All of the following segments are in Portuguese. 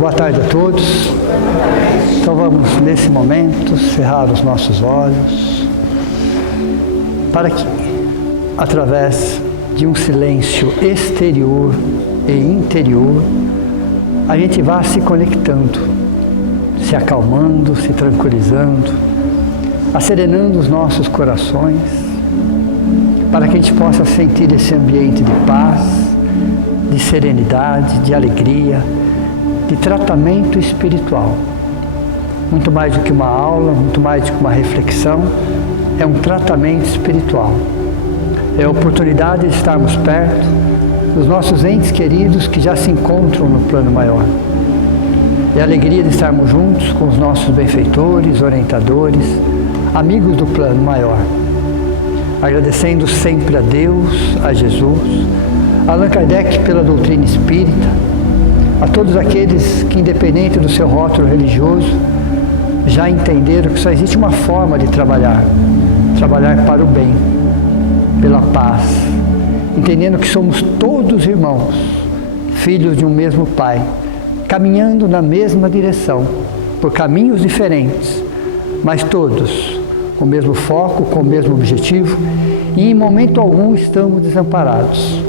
Boa tarde a todos. Então vamos, nesse momento, cerrar os nossos olhos para que, através de um silêncio exterior e interior, a gente vá se conectando, se acalmando, se tranquilizando, acerenando os nossos corações, para que a gente possa sentir esse ambiente de paz, de serenidade, de alegria, de tratamento espiritual. Muito mais do que uma aula, muito mais do que uma reflexão, é um tratamento espiritual. É a oportunidade de estarmos perto dos nossos entes queridos que já se encontram no plano maior. É a alegria de estarmos juntos com os nossos benfeitores, orientadores, amigos do plano maior. Agradecendo sempre a Deus, a Jesus, a Allan Kardec pela doutrina espírita, a todos aqueles que, independente do seu rótulo religioso, já entenderam que só existe uma forma de trabalhar para o bem, pela paz, entendendo que somos todos irmãos, filhos de um mesmo Pai, caminhando na mesma direção, por caminhos diferentes, mas todos com o mesmo foco, com o mesmo objetivo, e em momento algum estamos desamparados.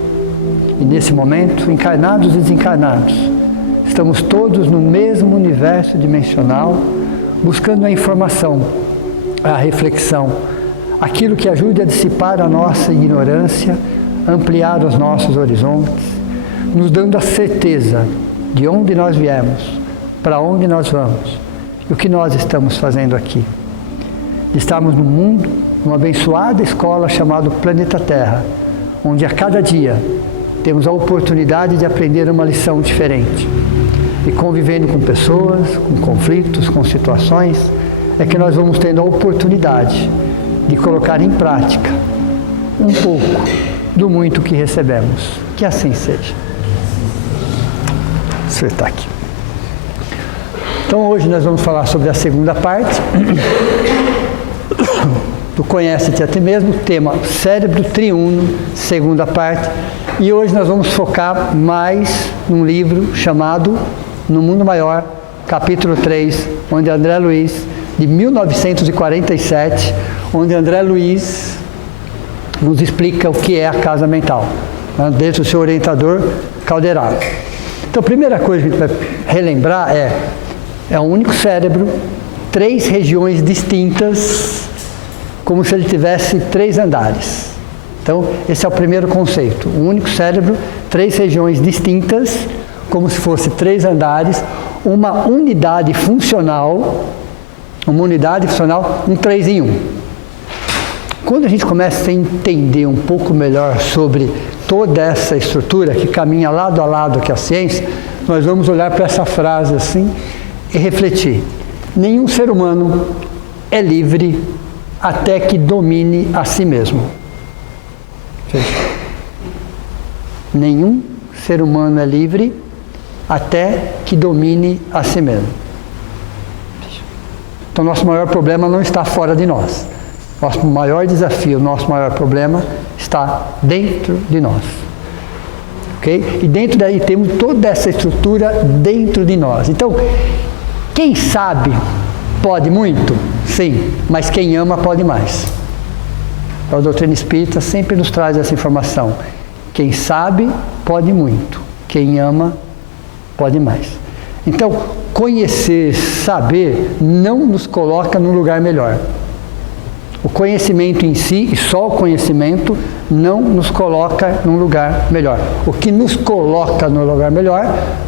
E nesse momento, encarnados e desencarnados, estamos todos no mesmo universo dimensional, buscando a informação, a reflexão, aquilo que ajude a dissipar a nossa ignorância, ampliar os nossos horizontes, nos dando a certeza de onde nós viemos, para onde nós vamos e o que nós estamos fazendo aqui. Estamos no mundo, numa abençoada escola chamada Planeta Terra, onde a cada dia temos a oportunidade de aprender uma lição diferente. E convivendo com pessoas, com conflitos, com situações, é que nós vamos tendo a oportunidade de colocar em prática um pouco do muito que recebemos. Que assim seja. Você está aqui. Então hoje nós vamos falar sobre a segunda parte do Conhece-te a Ti Mesmo, tema Cérebro Triuno, segunda parte. E hoje nós vamos focar mais num livro chamado No Mundo Maior, capítulo 3, onde André Luiz, de 1947, onde André Luiz nos explica o que é a casa mental, né, dentro do seu orientador Calderaro. Então a primeira coisa que a gente vai relembrar é um único cérebro, 3 regiões distintas, como se ele tivesse 3 andares. Então, esse é o primeiro conceito. Um único cérebro, 3 regiões distintas, como se fosse 3 andares, uma unidade funcional, um 3 em 1. Quando a gente começa a entender um pouco melhor sobre toda essa estrutura que caminha lado a lado com a ciência, nós vamos olhar para essa frase assim e refletir. Nenhum ser humano é livre até que domine a si mesmo. Nenhum ser humano é livre até que domine a si mesmo. Então, nosso maior problema não está fora de nós. Nosso maior desafio, nosso maior problema está dentro de nós. Ok? E dentro daí temos toda essa estrutura dentro de nós. Então, quem sabe pode muito? Sim, mas quem ama pode mais. A doutrina espírita sempre nos traz essa informação. Quem sabe pode muito, quem ama pode mais. Então, conhecer, saber, não nos coloca num lugar melhor. O conhecimento em si, e só o conhecimento, não nos coloca num lugar melhor. O que nos coloca no lugar melhor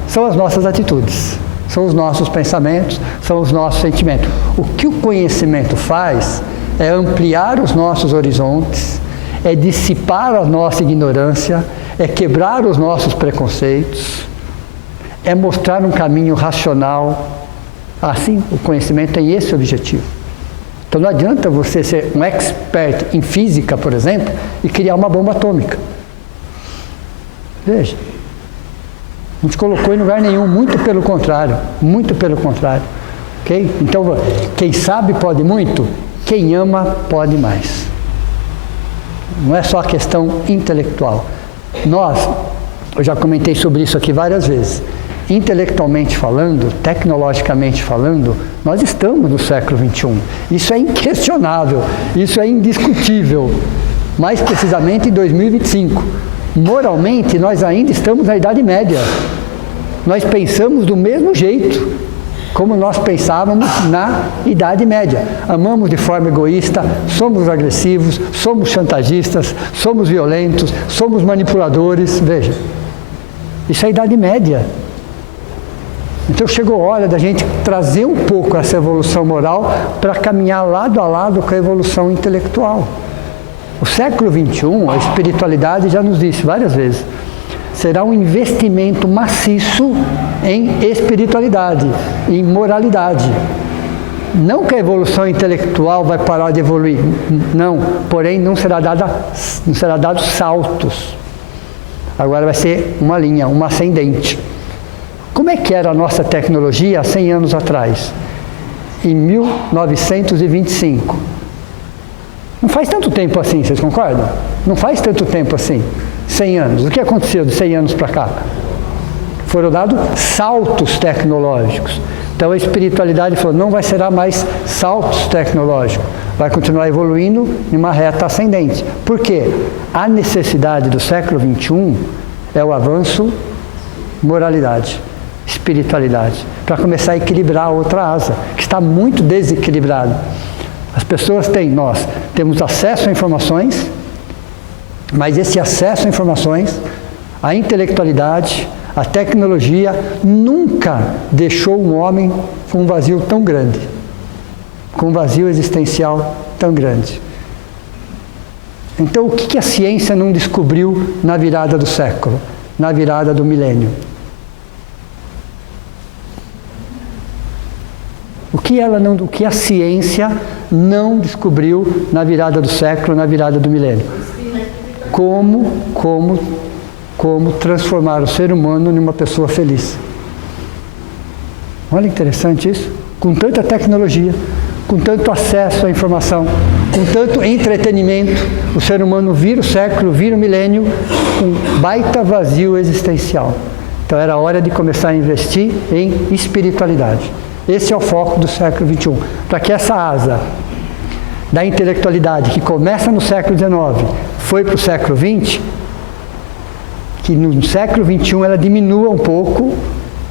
são as nossas atitudes, são os nossos pensamentos, são os nossos sentimentos. O que o conhecimento faz é ampliar os nossos horizontes, é dissipar a nossa ignorância, é quebrar os nossos preconceitos, é mostrar um caminho racional. Assim, o conhecimento tem esse objetivo. Então não adianta você ser um expert em física, por exemplo, e criar uma bomba atômica. Veja, não te colocou em lugar nenhum, muito pelo contrário, muito pelo contrário. Okay? Então, quem sabe pode muito, quem ama pode mais. Não é só a questão intelectual. Eu já comentei sobre isso aqui várias vezes, intelectualmente falando, tecnologicamente falando, nós estamos no século XXI. Isso é inquestionável, isso é indiscutível. Mais precisamente em 2025. Moralmente, nós ainda estamos na Idade Média. Nós pensamos do mesmo jeito como nós pensávamos na Idade Média. Amamos de forma egoísta, somos agressivos, somos chantagistas, somos violentos, somos manipuladores. Veja, isso é a Idade Média. Então chegou a hora da gente trazer um pouco essa evolução moral para caminhar lado a lado com a evolução intelectual. O século XXI, a espiritualidade já nos disse várias vezes, será um investimento maciço em espiritualidade, em moralidade. Não que a evolução intelectual vai parar de evoluir, não, porém não será dado saltos. Agora vai ser uma linha, uma ascendente. Como é que era a nossa tecnologia há 100 anos atrás? Em 1925. Não faz tanto tempo assim, vocês concordam? Não faz tanto tempo assim, 100 anos. O que aconteceu de 100 anos para cá? Foram dados saltos tecnológicos. Então a espiritualidade falou, não vai ser mais saltos tecnológicos, vai continuar evoluindo em uma reta ascendente. Por quê? A necessidade do século XXI é o avanço moralidade, espiritualidade, para começar a equilibrar a outra asa, que está muito desequilibrada. As pessoas nós temos acesso a informações, mas esse acesso a informações, a intelectualidade, a tecnologia, nunca deixou um homem com um vazio tão grande, com um vazio existencial tão grande. Então, o que a ciência não descobriu na virada do século, na virada do milênio? O que a ciência não descobriu na virada do século, na virada do milênio? Como transformar o ser humano em uma pessoa feliz. Olha, interessante isso. Com tanta tecnologia, com tanto acesso à informação, com tanto entretenimento, o ser humano vira o século, vira o milênio, com baita vazio existencial. Então era hora de começar a investir em espiritualidade. Esse é o foco do século XXI. Para que essa asa da intelectualidade, que começa no século XIX, foi para o século XX, que no século XXI ela diminua um pouco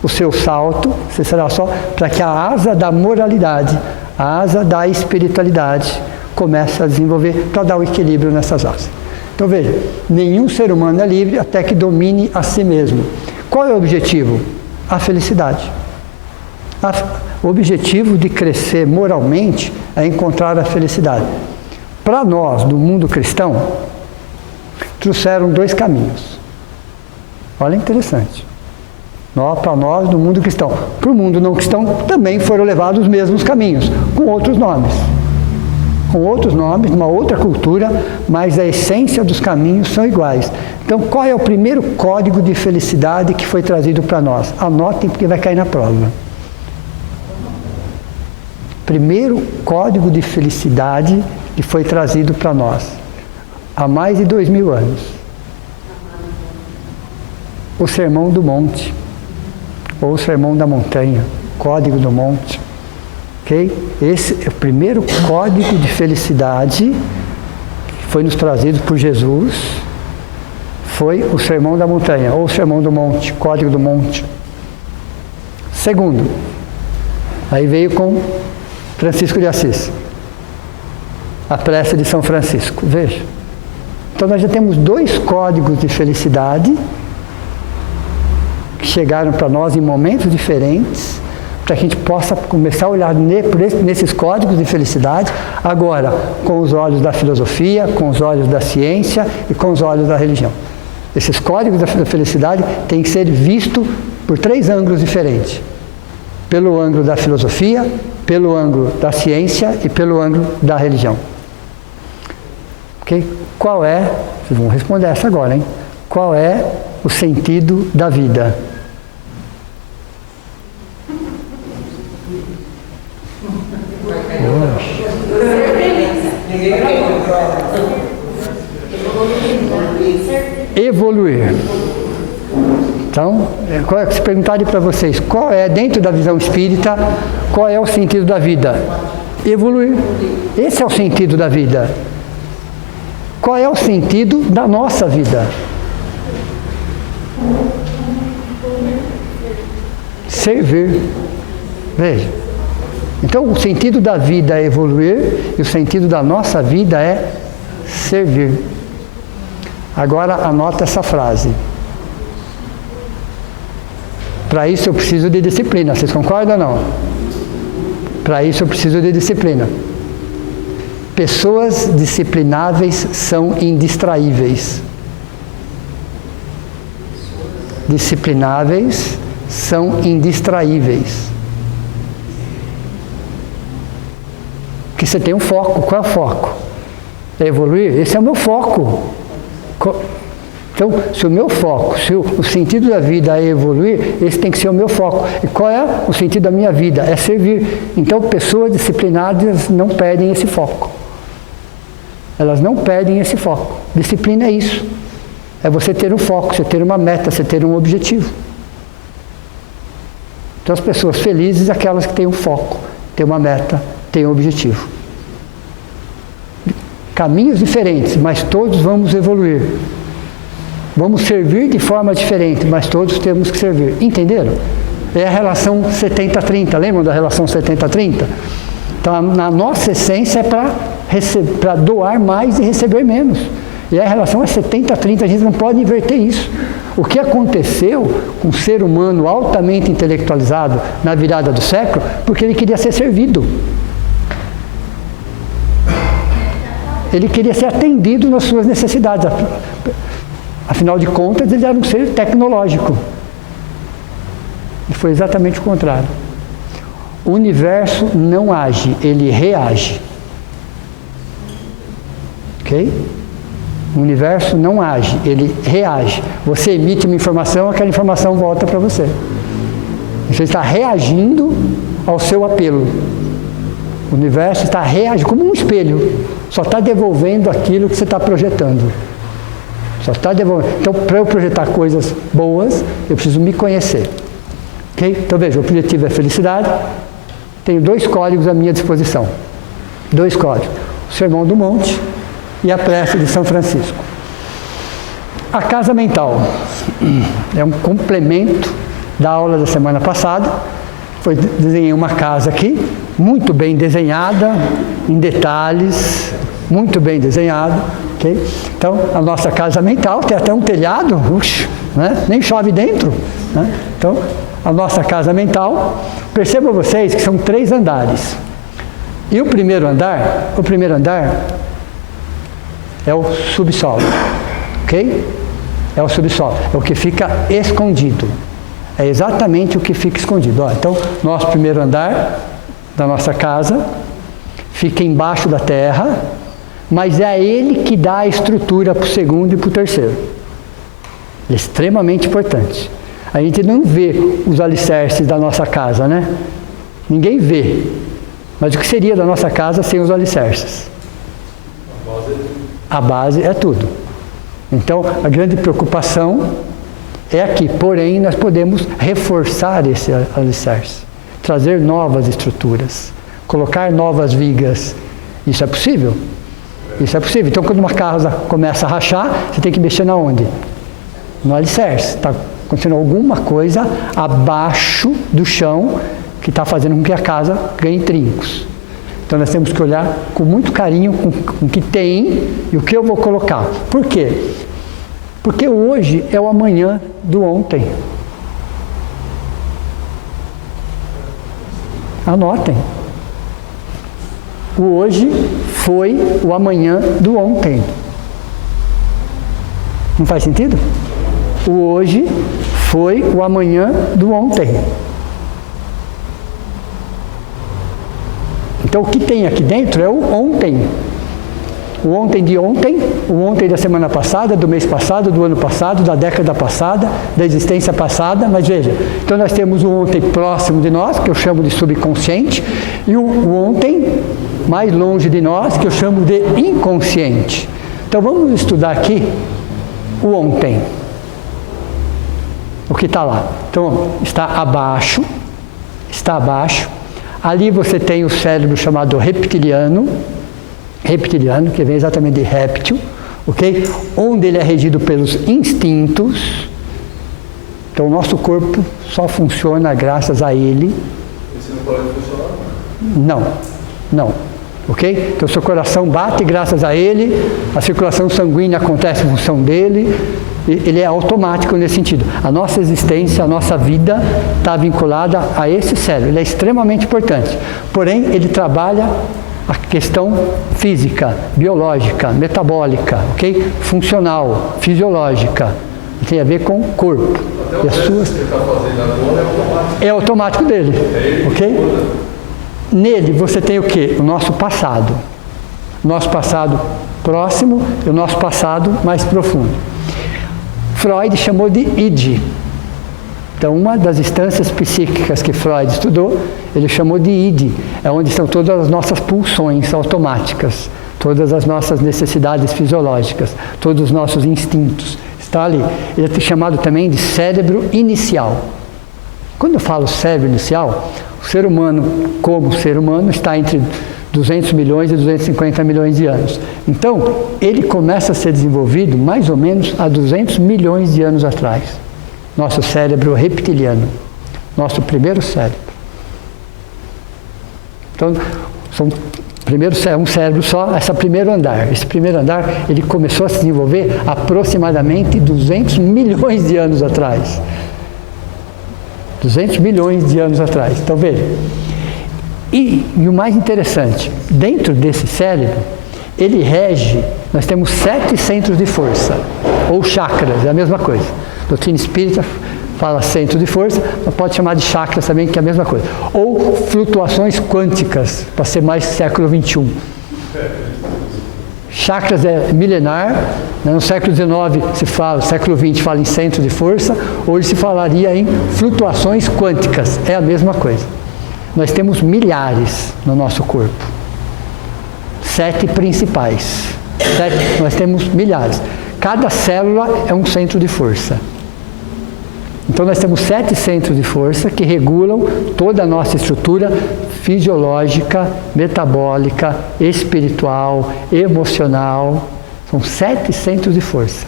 o seu salto, se será só, para que a asa da moralidade, a asa da espiritualidade comece a desenvolver, para dar o equilíbrio nessas asas. Então veja, nenhum ser humano é livre até que domine a si mesmo. Qual é o objetivo? A felicidade. O objetivo de crescer moralmente é encontrar a felicidade. Para nós, do mundo cristão, trouxeram dois caminhos. Olha, interessante. Para nós, do mundo cristão. Para o mundo não cristão, também foram levados os mesmos caminhos, com outros nomes. Com outros nomes, uma outra cultura, mas a essência dos caminhos são iguais. Então, qual é o primeiro código de felicidade que foi trazido para nós? Anotem, porque vai cair na prova. Primeiro código de felicidade que foi trazido para nós, há mais de 2000 anos. O Sermão do Monte, ou o Sermão da Montanha, Código do Monte. Okay? Esse é o primeiro código de felicidade que foi nos trazido por Jesus, foi o Sermão da Montanha, ou o Sermão do Monte, Código do Monte. Segundo, aí veio com Francisco de Assis, a prece de São Francisco. Veja. Então nós já temos dois códigos de felicidade que chegaram para nós em momentos diferentes, para que a gente possa começar a olhar nesses códigos de felicidade, agora com os olhos da filosofia, com os olhos da ciência e com os olhos da religião. Esses códigos da felicidade têm que ser vistos por 3 ângulos diferentes. Pelo ângulo da filosofia, pelo ângulo da ciência e pelo ângulo da religião. Ok? Qual é, vocês vão responder essa agora, hein? Qual é o sentido da vida? Evoluir. Então, se perguntarem para vocês, qual é, dentro da visão espírita, qual é o sentido da vida? Evoluir. Esse é o sentido da vida. Qual é o sentido da nossa vida? Servir. Veja. Então, o sentido da vida é evoluir e o sentido da nossa vida é servir. Agora, anota essa frase. Para isso eu preciso de disciplina. Vocês concordam ou não? Para isso eu preciso de disciplina. Pessoas disciplináveis são indistraíveis. Disciplináveis são indistraíveis. Porque você tem um foco. Qual é o foco? É evoluir? Esse é o meu foco. Então, se o meu foco, se o sentido da vida é evoluir, esse tem que ser o meu foco. E qual é o sentido da minha vida? É servir. Então, pessoas disciplinadas não perdem esse foco. Elas não perdem esse foco. Disciplina é isso. É você ter um foco, você ter uma meta, você ter um objetivo. Então, as pessoas felizes são aquelas que têm um foco, têm uma meta, têm um objetivo. Caminhos diferentes, mas todos vamos evoluir. Vamos servir de forma diferente, mas todos temos que servir. Entenderam? É a relação 70-30. Lembram da relação 70-30? Então, na nossa essência é para doar mais e receber menos. E a relação é 70-30, a gente não pode inverter isso. O que aconteceu com um ser humano altamente intelectualizado na virada do século, porque ele queria ser servido. Ele queria ser atendido nas suas necessidades. Afinal de contas, ele era um ser tecnológico. E foi exatamente o contrário. O universo não age, ele reage. Ok? O universo não age, ele reage. Você emite uma informação, aquela informação volta para você. Você está reagindo ao seu apelo. O universo está reagindo como um espelho. Só está devolvendo aquilo que você está projetando. Só está devolvendo. Então, para eu projetar coisas boas, eu preciso me conhecer. Ok? Então, veja, o objetivo é felicidade. Tenho 2 códigos à minha disposição. 2 códigos. O Sermão do Monte e a Prece de São Francisco. A casa mental é um complemento da aula da semana passada. Desenhei uma casa aqui, muito bem desenhada, em detalhes, muito bem desenhada. Okay? Então, a nossa casa mental tem até um telhado, né? Nem chove dentro. Né? Então, a nossa casa mental, percebam vocês que são 3 andares. E o primeiro andar é o subsolo, ok? É o subsolo, é o que fica escondido. É exatamente o que fica escondido. Ó, então, nosso primeiro andar da nossa casa fica embaixo da terra, mas é ele que dá a estrutura para o segundo e para o terceiro. É extremamente importante. A gente não vê os alicerces da nossa casa, né? Ninguém vê. Mas o que seria da nossa casa sem os alicerces? A base é tudo. Então, a grande preocupação é aqui. Porém, nós podemos reforçar esse alicerce, trazer novas estruturas, colocar novas vigas. Isso é possível? Isso é possível. Então, quando uma casa começa a rachar, você tem que mexer na onde? No alicerce. Está acontecendo alguma coisa abaixo do chão que está fazendo com que a casa ganhe trincos. Então, nós temos que olhar com muito carinho com o que tem e o que eu vou colocar. Por quê? Porque hoje é o amanhã do ontem. Anotem. O hoje foi o amanhã do ontem. Não faz sentido? O hoje foi o amanhã do ontem. Então, o que tem aqui dentro é o ontem. O ontem de ontem, o ontem da semana passada, do mês passado, do ano passado, da década passada, da existência passada. Mas veja, então nós temos o ontem próximo de nós, que eu chamo de subconsciente, e o ontem mais longe de nós, que eu chamo de inconsciente. Então, vamos estudar aqui o ontem. o que está lá. Então, está abaixo. Ali você tem o cérebro chamado reptiliano, que vem exatamente de réptil, ok? Onde ele é regido pelos instintos. Então, o nosso corpo só funciona graças a ele. E se não pode funcionar? Não. Ok? Então, seu coração bate graças a ele, a circulação sanguínea acontece em função dele, ele é automático nesse sentido. A nossa existência, a nossa vida está vinculada a esse cérebro, ele é extremamente importante. Porém, ele trabalha a questão física, biológica, metabólica, ok? Funcional, fisiológica, tem a ver com o corpo. Até o que você está fazendo agora é automático. É automático dele, ok? Nele você tem o quê? O nosso passado. Nosso passado próximo e o nosso passado mais profundo. Freud chamou de id. Então, uma das instâncias psíquicas que Freud estudou, ele chamou de id. É onde estão todas as nossas pulsões automáticas, todas as nossas necessidades fisiológicas, todos os nossos instintos. Está ali. Ele é chamado também de cérebro inicial. Quando eu falo cérebro inicial, o ser humano, como ser humano, está entre 200 milhões e 250 milhões de anos. Então, ele começa a ser desenvolvido mais ou menos há 200 milhões de anos atrás. Nosso cérebro reptiliano, nosso primeiro cérebro. Então, é um cérebro só, esse primeiro andar. Esse primeiro andar, ele começou a se desenvolver aproximadamente 200 milhões de anos atrás. 200 milhões de anos atrás. Então, veja. E o mais interessante, dentro desse cérebro, ele rege, nós temos 7 centros de força, ou chakras, é a mesma coisa. A doutrina espírita fala centro de força, mas pode chamar de chakras também, que é a mesma coisa. Ou flutuações quânticas, para ser mais século XXI. Chakras é milenar, né? No século XIX se fala, século XX fala em centro de força, hoje se falaria em flutuações quânticas, é a mesma coisa. Nós temos milhares no nosso corpo, 7 principais, nós temos milhares, cada célula é um centro de força. Então nós temos 7 centros de força que regulam toda a nossa estrutura fisiológica, metabólica, espiritual, emocional. São 7 centros de força.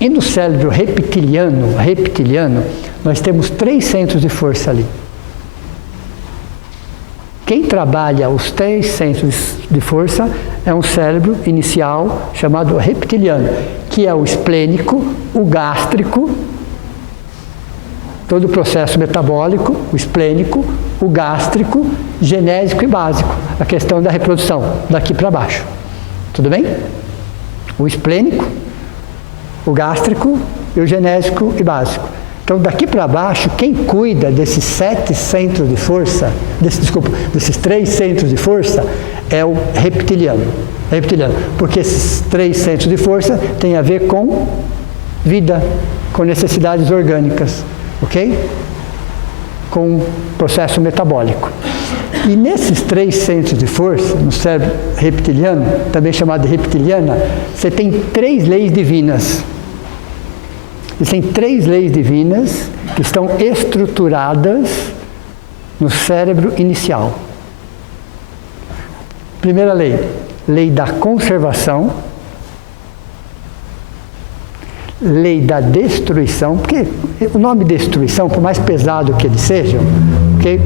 E no cérebro reptiliano, nós temos 3 centros de força ali. Quem trabalha os 3 centros de força é um cérebro inicial chamado reptiliano, que é o esplênico, o gástrico, todo o processo metabólico, o esplênico, o gástrico, genésico e básico, a questão da reprodução, daqui para baixo. Tudo bem? O esplênico, o gástrico e o genésico e básico. Então, daqui para baixo, quem cuida desses 7 centros de força, desses 3 centros de força, é o reptiliano. Porque esses 3 centros de força têm a ver com vida, com necessidades orgânicas, ok? Com processo metabólico. E nesses 3 centros de força, no cérebro reptiliano, também chamado de reptiliana, você tem 3 leis divinas. Existem 3 leis divinas que estão estruturadas no cérebro inicial. Primeira lei, lei da conservação, lei da destruição, porque o nome destruição, por mais pesado que ele seja, okay,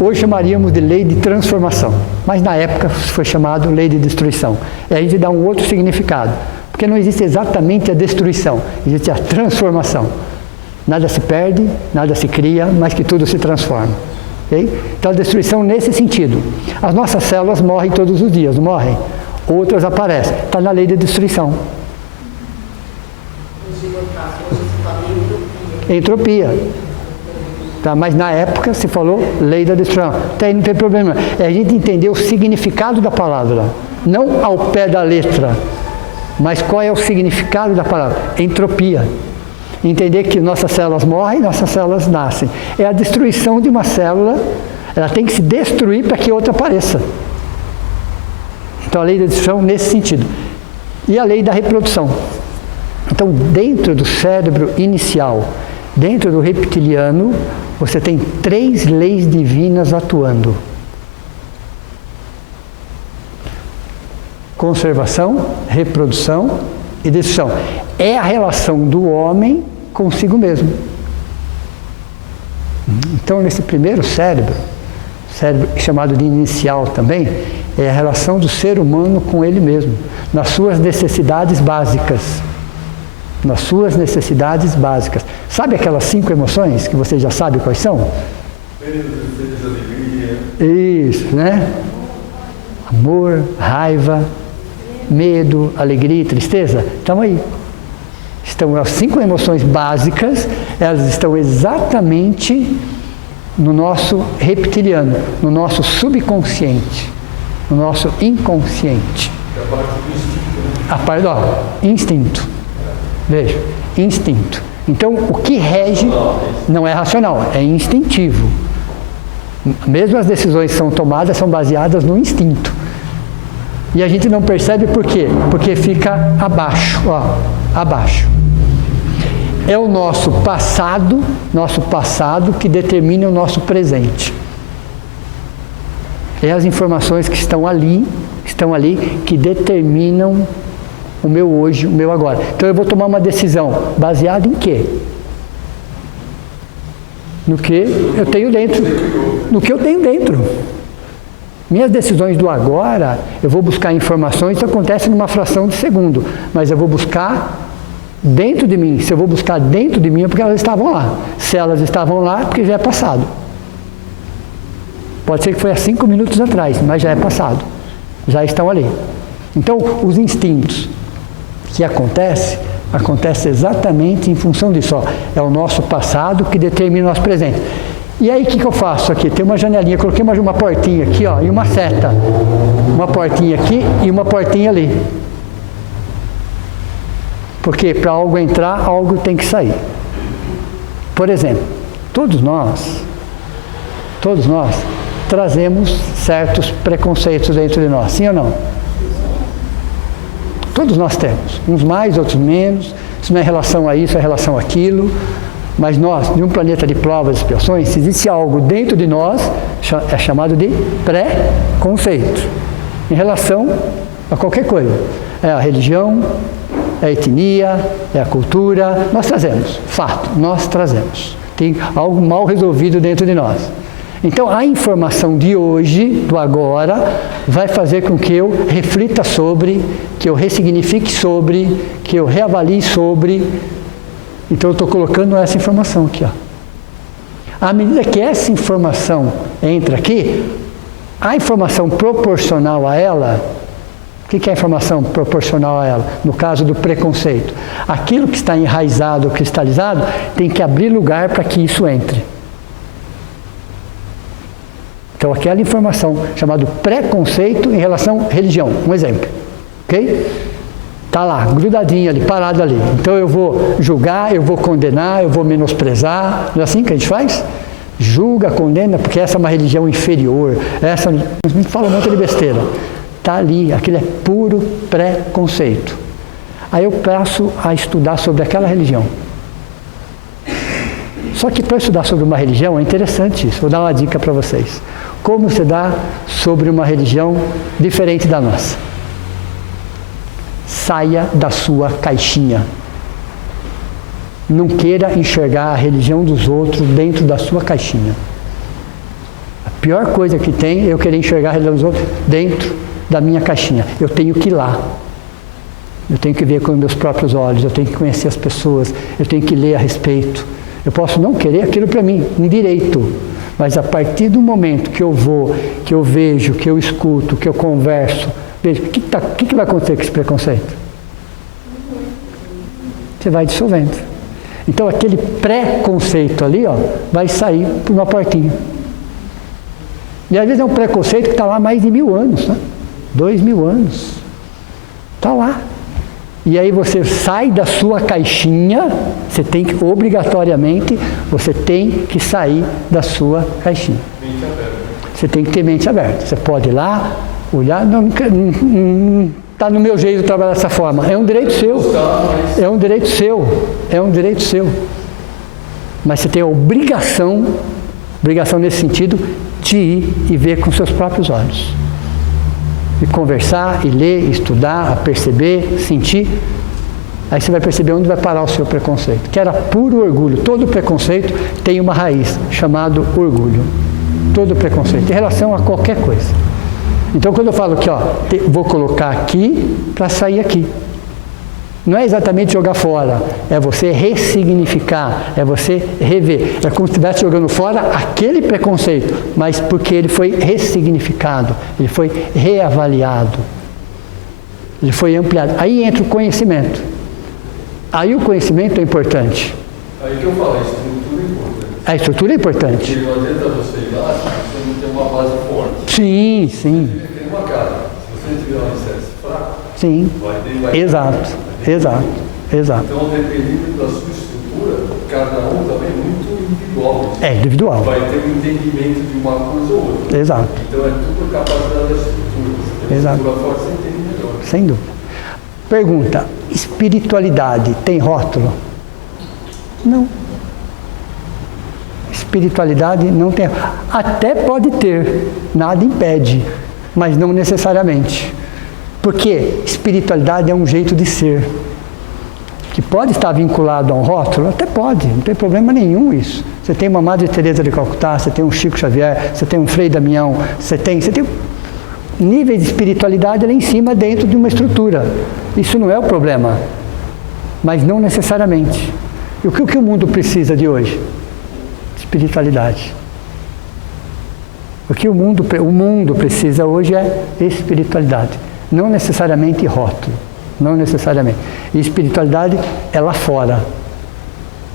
hoje chamaríamos de lei de transformação, mas na época foi chamado lei de destruição. E a gente dá um outro significado. Porque não existe exatamente a destruição, existe a transformação. Nada se perde, nada se cria, mas que tudo se transforma. Okay? Então a destruição nesse sentido. As nossas células morrem todos os dias, não morrem? Outras aparecem. Está na lei da destruição. Entropia. Tá, mas na época se falou lei da destruição. Até aí não tem problema. É a gente entender o significado da palavra, não ao pé da letra. Mas qual é o significado da palavra? Entropia. Entender que nossas células morrem, nossas células nascem. É a destruição de uma célula, ela tem que se destruir para que outra apareça. Então a lei da destruição nesse sentido. E a lei da reprodução. Então dentro do cérebro inicial, Dentro do reptiliano, você tem 3 leis divinas atuando. Conservação, reprodução e destruição. É a relação do homem consigo mesmo. Então, nesse primeiro cérebro chamado de inicial também, é a relação do ser humano com ele mesmo, nas suas necessidades básicas. Nas suas necessidades básicas. Sabe aquelas 5 emoções que você já sabe quais são? Isso, né? Amor, raiva, medo, alegria e tristeza. Estão aí. Estão as 5 emoções básicas, elas estão exatamente no nosso reptiliano, no nosso subconsciente, no nosso inconsciente. A parte do instinto. Veja, instinto. Então, o que rege não é racional, é instintivo. Mesmo as decisões que são tomadas são baseadas no instinto. E a gente não percebe por quê? Porque fica abaixo, ó, abaixo. É o nosso passado que determina o nosso presente. É as informações que estão ali, que determinam o meu hoje, o meu agora. Então eu vou tomar uma decisão baseada em quê? No que eu tenho dentro. No que eu tenho dentro. Minhas decisões do agora, eu vou buscar informações, isso acontece numa fração de segundo, mas eu vou buscar dentro de mim. Se eu vou buscar dentro de mim é porque elas estavam lá. Se elas estavam lá, é porque já é passado. Pode ser que foi há 5 minutos atrás, mas já é passado. Já estão ali. Então, os instintos que acontece exatamente em função disso. Ó. É o nosso passado que determina o nosso presente. E aí, o que eu faço aqui? Tem uma janelinha, coloquei uma portinha aqui, ó, e uma seta. Uma portinha aqui e uma portinha ali. Porque para algo entrar, algo tem que sair. Por exemplo, todos nós trazemos certos preconceitos dentro de nós, sim ou não? Todos nós temos, uns mais, outros menos, isso não é relação a isso, é relação àquilo, mas nós, de um planeta de provas e expiações, se existe algo dentro de nós, é chamado de pré-conceito, em relação a qualquer coisa. É a religião, é a etnia, é a cultura, nós trazemos, fato, nós trazemos. Tem algo mal resolvido dentro de nós. Então, a informação de hoje, do agora, vai fazer com que eu reflita sobre, que eu ressignifique sobre, que eu reavalie sobre. Então, eu estou colocando essa informação aqui. Ó. À medida que essa informação entra aqui, a informação proporcional a ela, o que é a informação proporcional a ela? No caso do preconceito. Aquilo que está enraizado ou cristalizado tem que abrir lugar para que isso entre. Então, aquela informação chamada preconceito em relação à religião. Um exemplo. Ok? Está lá, grudadinho ali, parado ali. Então, eu vou julgar, eu vou condenar, eu vou menosprezar. Não é assim que a gente faz? Julga, condena, porque essa é uma religião inferior. Essa, a gente fala um monte de besteira. Está ali, aquele é puro preconceito. Aí eu passo a estudar sobre aquela religião. Só que para estudar sobre uma religião é interessante isso. Vou dar uma dica para vocês. Como se dá sobre uma religião diferente da nossa? Saia da sua caixinha. Não queira enxergar a religião dos outros dentro da sua caixinha. A pior coisa que tem é eu querer enxergar a religião dos outros dentro da minha caixinha. Eu tenho que ir lá. Eu tenho que ver com meus próprios olhos, eu tenho que conhecer as pessoas, eu tenho que ler a respeito. Eu posso não querer aquilo para mim, um direito. Mas a partir do momento que eu vou, que eu vejo, que eu escuto, que eu converso, vejo, o que vai acontecer com esse preconceito? Você vai dissolvendo. Então aquele preconceito ali, ó, vai sair por uma portinha. E às vezes é um preconceito que está lá há mais de 1000 anos, né? 2000 anos. Está lá. E aí você sai da sua caixinha, você tem que, obrigatoriamente, você tem que sair da sua caixinha. Mente aberta. Você tem que ter mente aberta. Você pode ir lá, olhar, não está no meu jeito de trabalhar dessa forma. É um direito seu. É um direito seu. É um direito seu. Mas você tem a obrigação nesse sentido, de ir e ver com seus próprios olhos. E conversar, e ler, e estudar, a perceber, sentir. Aí você vai perceber onde vai parar o seu preconceito. Que era puro orgulho. Todo preconceito tem uma raiz, chamado orgulho. Todo preconceito, em relação a qualquer coisa. Então, quando eu falo que, vou colocar aqui para sair aqui. Não é exatamente jogar fora, é você ressignificar, é você rever. É como se estivesse jogando fora aquele preconceito, mas porque ele foi ressignificado, ele foi reavaliado, ele foi ampliado. Aí entra o conhecimento. Aí o conhecimento é importante. Aí que eu falo, a estrutura é importante. A estrutura é importante. Porque não adianta você ir lá se você não tem uma base forte. Sim, sim. Você tem uma casa. Se você tiver um alicerce fraco, Sim. vai Exato. Exato. Então, dependendo da sua estrutura, cada um também é muito individual. É individual. Vai ter um entendimento de uma coisa ou outra. Exato. Então, é tudo por capacidade da estrutura. Você tem uma estrutura forte, você entende melhor. Sem dúvida. Pergunta, espiritualidade tem rótulo? Não. Espiritualidade não tem. Até pode ter, nada impede, mas não necessariamente. Porque espiritualidade é um jeito de ser. Que pode estar vinculado a um rótulo? Até pode, não tem problema nenhum isso. Você tem uma Madre Teresa de Calcutá, você tem um Chico Xavier, você tem um Frei Damião, você tem nível de espiritualidade lá em cima dentro de uma estrutura. Isso não é o problema, mas não necessariamente. E o que o mundo precisa de hoje? Espiritualidade. O que o mundo precisa hoje é espiritualidade. Não necessariamente rótulo, não necessariamente. E espiritualidade é lá fora.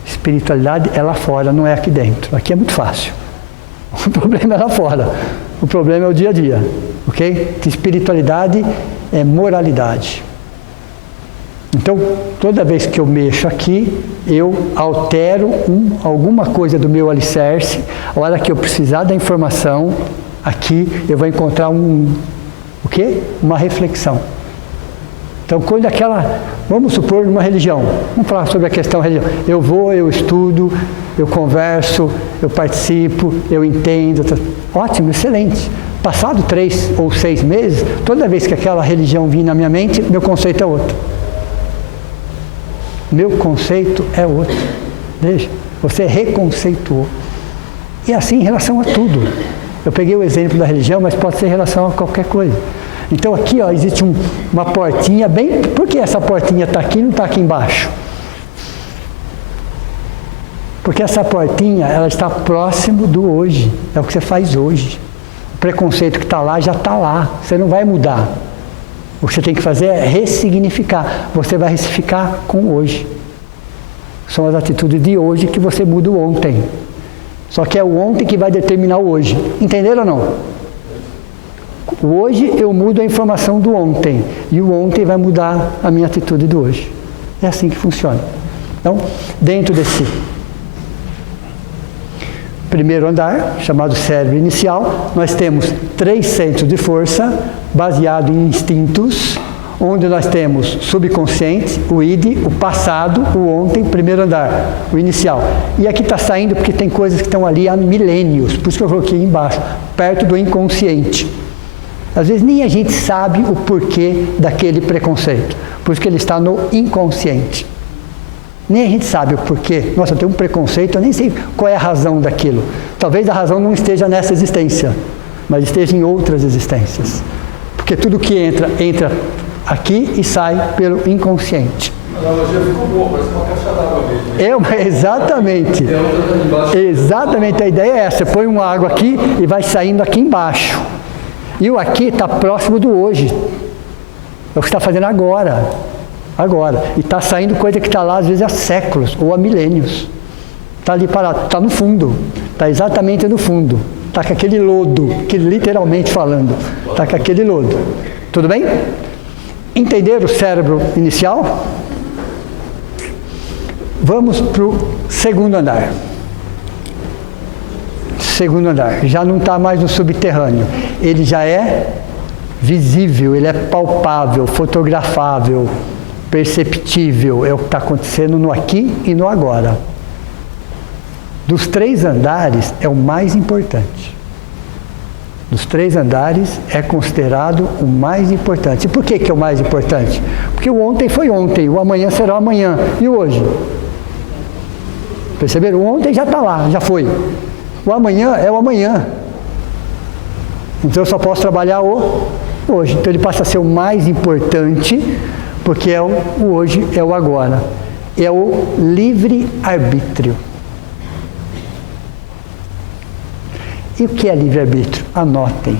Espiritualidade é lá fora, não é aqui dentro. Aqui é muito fácil. O problema é lá fora. O problema é o dia a dia, ok? Que espiritualidade é moralidade. Então, toda vez que eu mexo aqui, eu altero alguma coisa do meu alicerce. A hora que eu precisar da informação, aqui eu vou encontrar o quê? Uma reflexão. Então, quando vamos supor, numa religião, vamos falar sobre a questão religião. Eu vou, eu estudo, eu converso, eu participo, eu entendo. Ótimo, excelente. Passado 3 ou 6 meses, toda vez que aquela religião vir na minha mente, meu conceito é outro. Meu conceito é outro. Veja, você reconceituou. E assim em relação a tudo. Eu peguei o exemplo da religião, mas pode ser em relação a qualquer coisa. Então aqui existe uma portinha bem... Por que essa portinha está aqui e não está aqui embaixo? Porque essa portinha, ela está próximo do hoje. É o que você faz hoje. O preconceito que está lá, já está lá. Você não vai mudar. O que você tem que fazer é ressignificar. Você vai ressignificar com hoje. São as atitudes de hoje que você muda o ontem. Só que é o ontem que vai determinar o hoje. Entenderam ou não? O hoje eu mudo a informação do ontem. E o ontem vai mudar a minha atitude do hoje. É assim que funciona. Então, dentro desse primeiro andar, chamado cérebro inicial, nós temos 3 centros de força, baseado em instintos, onde nós temos subconsciente, o id, o passado, o ontem, primeiro andar, o inicial. E aqui está saindo porque tem coisas que estão ali há milênios, por isso que eu coloquei embaixo, perto do inconsciente. Às vezes nem a gente sabe o porquê daquele preconceito, por isso que ele está no inconsciente. Nem a gente sabe o porquê. Nossa, eu tenho um preconceito, eu nem sei qual é a razão daquilo. Talvez a razão não esteja nessa existência, mas esteja em outras existências. Porque tudo que entra aqui e sai pelo inconsciente. A analogia ficou boa, parece uma caixa d'água mesmo. Exatamente. Exatamente, a ideia é essa. Você põe uma água aqui e vai saindo aqui embaixo. E o aqui está próximo do hoje. É o que está fazendo agora. E está saindo coisa que está lá às vezes há séculos ou há milênios. Está ali parado, está no fundo. Está exatamente no fundo. Está com aquele lodo, que literalmente falando, está com aquele lodo. Tudo bem? Entenderam o cérebro inicial? Vamos para o segundo andar. Segundo andar, já não está mais no subterrâneo. Ele já é visível, ele é palpável, fotografável, perceptível. É o que está acontecendo no aqui e no agora. Dos 3 andares é o mais importante. Dos 3 andares é considerado o mais importante. E por que é o mais importante? Porque o ontem foi ontem, o amanhã será o amanhã. E o hoje? Perceberam? O ontem já está lá, já foi. O amanhã é o amanhã. Então eu só posso trabalhar o hoje. Então ele passa a ser o mais importante, porque é o hoje, é o agora. É o livre-arbítrio. E o que é livre-arbítrio? Anotem.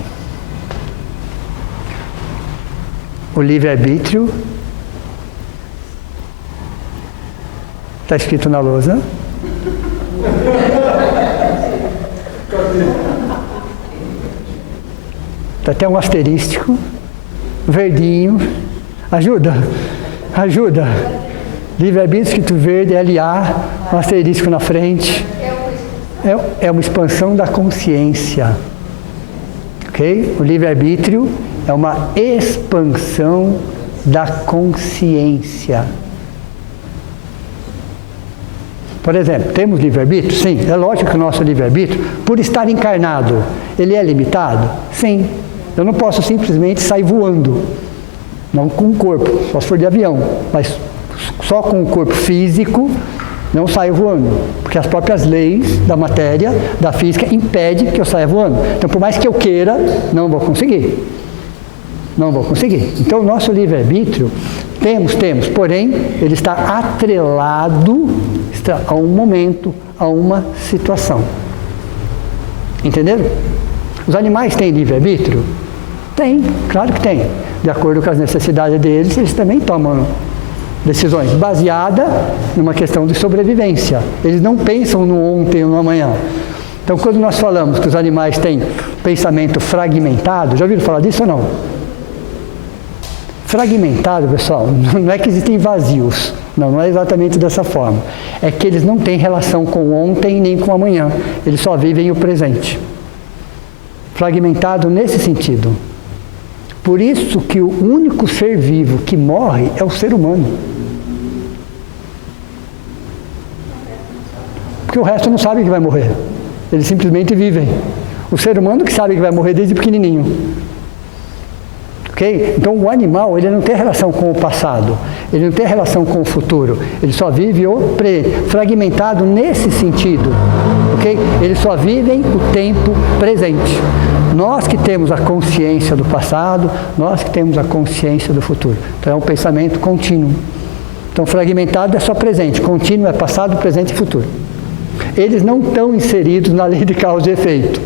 O livre-arbítrio está escrito na lousa. Está até um asterístico, verdinho. Ajuda. Livre-arbítrio escrito verde, LA, um asterístico na frente. É uma expansão da consciência. Ok? O livre-arbítrio é uma expansão da consciência. Por exemplo, temos livre-arbítrio? Sim. É lógico que o nosso livre-arbítrio, por estar encarnado, ele é limitado? Sim. Eu não posso simplesmente sair voando. Não com o corpo, só se for de avião. Mas só com o corpo físico, não saio voando. Porque as próprias leis da matéria, da física, impedem que eu saia voando. Então, por mais que eu queira, não vou conseguir. Não vou conseguir. Então, o nosso livre-arbítrio, temos, porém, ele está atrelado a um momento, a uma situação. Entenderam? Os animais têm livre-arbítrio? Tem, claro que tem. De acordo com as necessidades deles, eles também tomam decisões baseadas numa questão de sobrevivência. Eles não pensam no ontem ou no amanhã. Então, quando nós falamos que os animais têm pensamento fragmentado, já ouviram falar disso ou não? Fragmentado, pessoal, não é que existem vazios. Não é exatamente dessa forma. É que eles não têm relação com ontem nem com amanhã. Eles só vivem o presente. Fragmentado nesse sentido. Por isso que o único ser vivo que morre é o ser humano. Porque o resto não sabe que vai morrer. Eles simplesmente vivem. O ser humano que sabe que vai morrer desde pequenininho. Okay? Então o animal, ele não tem relação com o passado, ele não tem relação com o futuro, ele só vive o fragmentado nesse sentido, okay? Eles só vivem o tempo presente. Nós que temos a consciência do passado, nós que temos a consciência do futuro. Então é um pensamento contínuo. Então fragmentado é só presente, contínuo é passado, presente e futuro. Eles não estão inseridos na lei de causa e efeito.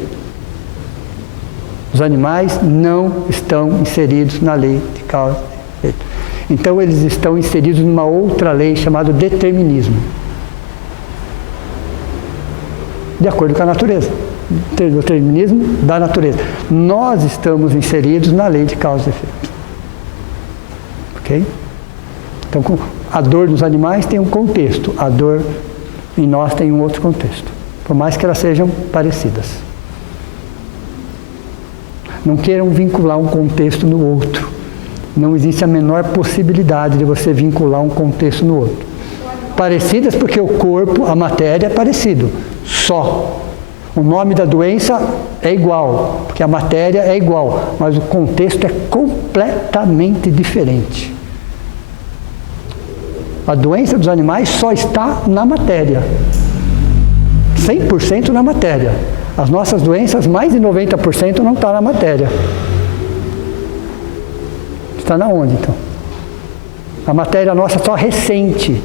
Os animais não estão inseridos na lei de causa e efeito. Então, eles estão inseridos numa outra lei chamada determinismo. De acordo com a natureza. Determinismo da natureza. Nós estamos inseridos na lei de causa e efeito. Ok? Então, a dor dos animais tem um contexto. A dor em nós tem um outro contexto. Por mais que elas sejam parecidas. Não queiram vincular um contexto no outro. Não existe a menor possibilidade de você vincular um contexto no outro. Parecidas porque o corpo, a matéria é parecido. Só. O nome da doença é igual, porque a matéria é igual, mas o contexto é completamente diferente. A doença dos animais só está na matéria. 100% na matéria. As nossas doenças, mais de 90% não está na matéria. Está na onde, então? A matéria nossa só recente.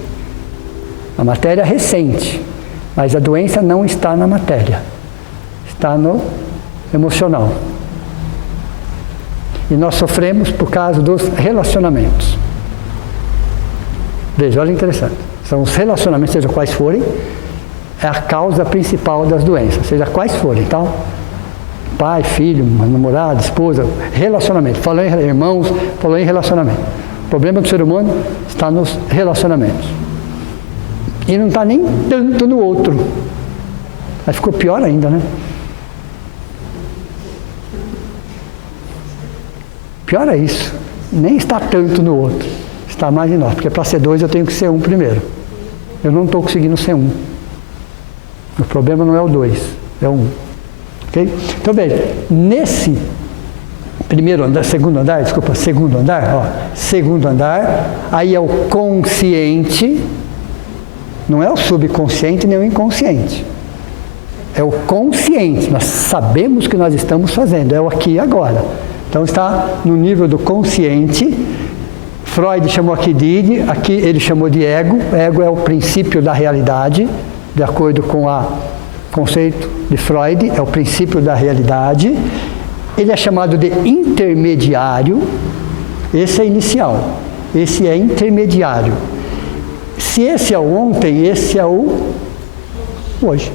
A matéria recente. Mas a doença não está na matéria. Está no emocional. E nós sofremos por causa dos relacionamentos. Veja, olha interessante. São os relacionamentos, seja quais forem, é a causa principal das doenças, seja quais forem, tá? Pai, filho, namorado, esposa, relacionamento. Falou em irmãos, falou em relacionamento. O problema do ser humano está nos relacionamentos. E não está nem tanto no outro. Aí ficou pior ainda, né? Pior é isso. Nem está tanto no outro. Está mais em nós. Porque para ser dois eu tenho que ser um primeiro. Eu não estou conseguindo ser um. O problema não é o 2, é o 1. Ok? Então veja, nesse segundo andar, aí é o consciente, não é o subconsciente nem o inconsciente. É o consciente, nós sabemos o que nós estamos fazendo, é o aqui e agora. Então está no nível do consciente. Freud chamou aqui de id, aqui ele chamou de ego. Ego é o princípio da realidade, de acordo com o conceito de Freud, é o princípio da realidade. Ele é chamado de intermediário. Esse é inicial, esse é intermediário. Se esse é o ontem, esse é o hoje.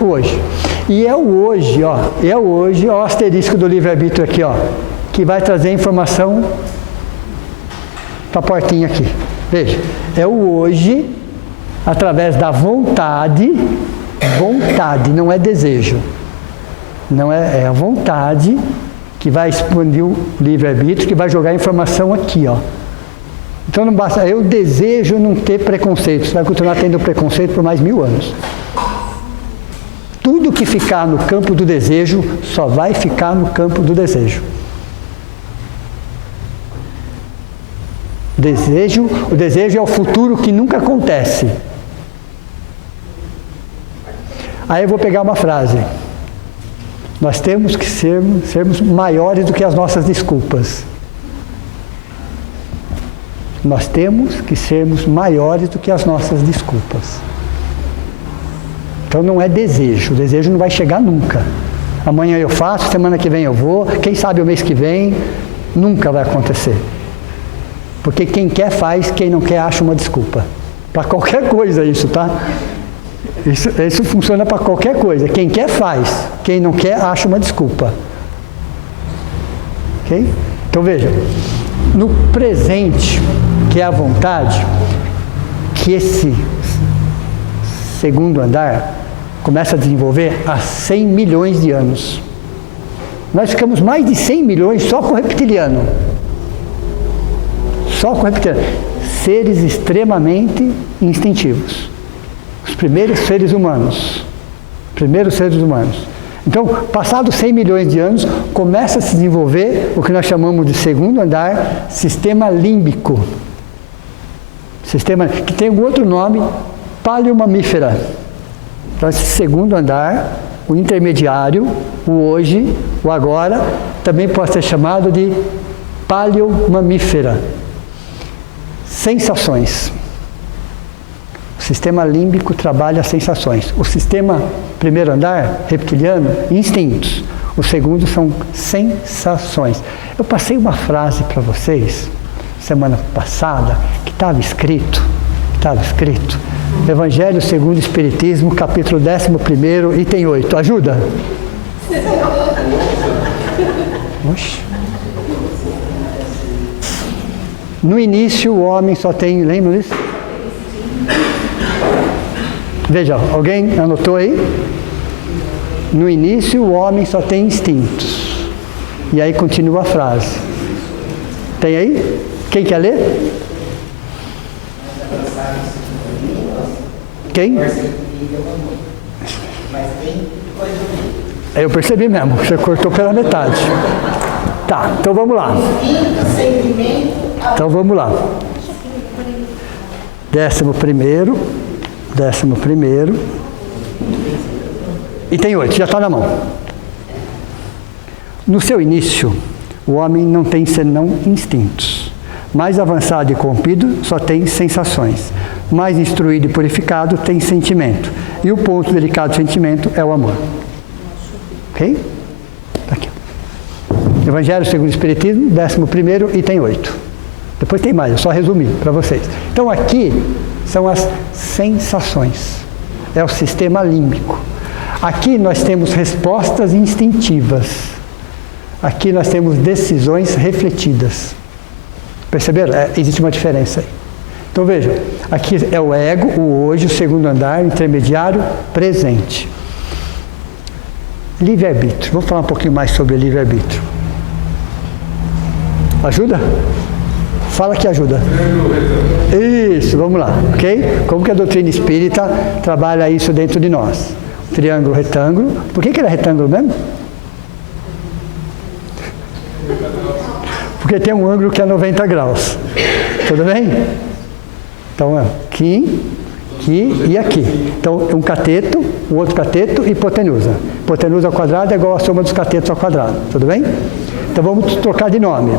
Hoje. E é o hoje, ó, o asterisco do livre-arbítrio aqui, ó, que vai trazer informação para a portinha aqui. Veja, é o hoje através da vontade, não é desejo. Não é a vontade que vai expandir o livre-arbítrio, que vai jogar a informação aqui, ó. Então não basta, eu desejo não ter preconceito, você vai continuar tendo preconceito por mais 1000 anos. Tudo que ficar no campo do desejo, só vai ficar no campo do desejo. O desejo é o futuro que nunca acontece. Aí eu vou pegar uma frase. Nós temos que sermos maiores do que as nossas desculpas. Nós temos que sermos maiores do que as nossas desculpas. Então não é desejo, o desejo não vai chegar nunca. Amanhã eu faço, semana que vem eu vou, quem sabe o mês que vem, nunca vai acontecer. Porque quem quer faz, quem não quer acha uma desculpa. Para qualquer coisa isso, tá? Isso funciona para qualquer coisa. Quem quer faz, quem não quer acha uma desculpa. Ok? Então veja, no presente, que é a vontade, que esse segundo andar começa a desenvolver há 100 milhões de anos. Nós ficamos mais de 100 milhões só com o reptiliano. Só com o reptiliano. Seres extremamente instintivos. Os primeiros seres humanos. Então, passados 100 milhões de anos, começa a se desenvolver o que nós chamamos de segundo andar, sistema límbico. Sistema que tem um outro nome, paleomamífera. Então, esse segundo andar, o intermediário, o hoje, o agora, também pode ser chamado de paleomamífera. Sensações. O sistema límbico trabalha sensações. O sistema primeiro andar, reptiliano, instintos. O segundo são sensações. Eu passei uma frase para vocês, semana passada, que estava escrito. Evangelho segundo o Espiritismo, capítulo 11, item 8. Ajuda? Oxe. No início o homem só tem... Lembra disso? Veja, alguém anotou aí? No início o homem só tem instintos. E aí continua a frase. Tem aí? Quem quer ler? Quem? Eu percebi mesmo, você cortou pela metade. Tá, então vamos lá. Décimo primeiro. E tem 8, já está na mão. No seu início, o homem não tem senão instintos. Mais avançado e corrompido, só tem sensações. Mais instruído e purificado, tem sentimento. E o ponto delicado do sentimento é o amor. Ok? Tá aqui. Evangelho segundo o Espiritismo, 11º, item 8. Depois tem mais, eu só resumi para vocês. Então aqui são as sensações. É o sistema límbico. Aqui nós temos respostas instintivas. Aqui nós temos decisões refletidas. Perceberam? Existe uma diferença aí. Então veja, aqui é o ego, o hoje, o segundo andar, intermediário, presente. Livre-arbítrio. Vamos falar um pouquinho mais sobre livre-arbítrio. Ajuda? Fala que ajuda. Isso, vamos lá, ok? Como que a doutrina espírita trabalha isso dentro de nós? Triângulo, retângulo. Por que ele é retângulo mesmo? Porque tem um ângulo que é 90 graus. Tudo bem? Então, aqui e aqui. Então, um cateto, o outro cateto e hipotenusa. Hipotenusa ao quadrado é igual a soma dos catetos ao quadrado. Tudo bem? Então, vamos trocar de nome.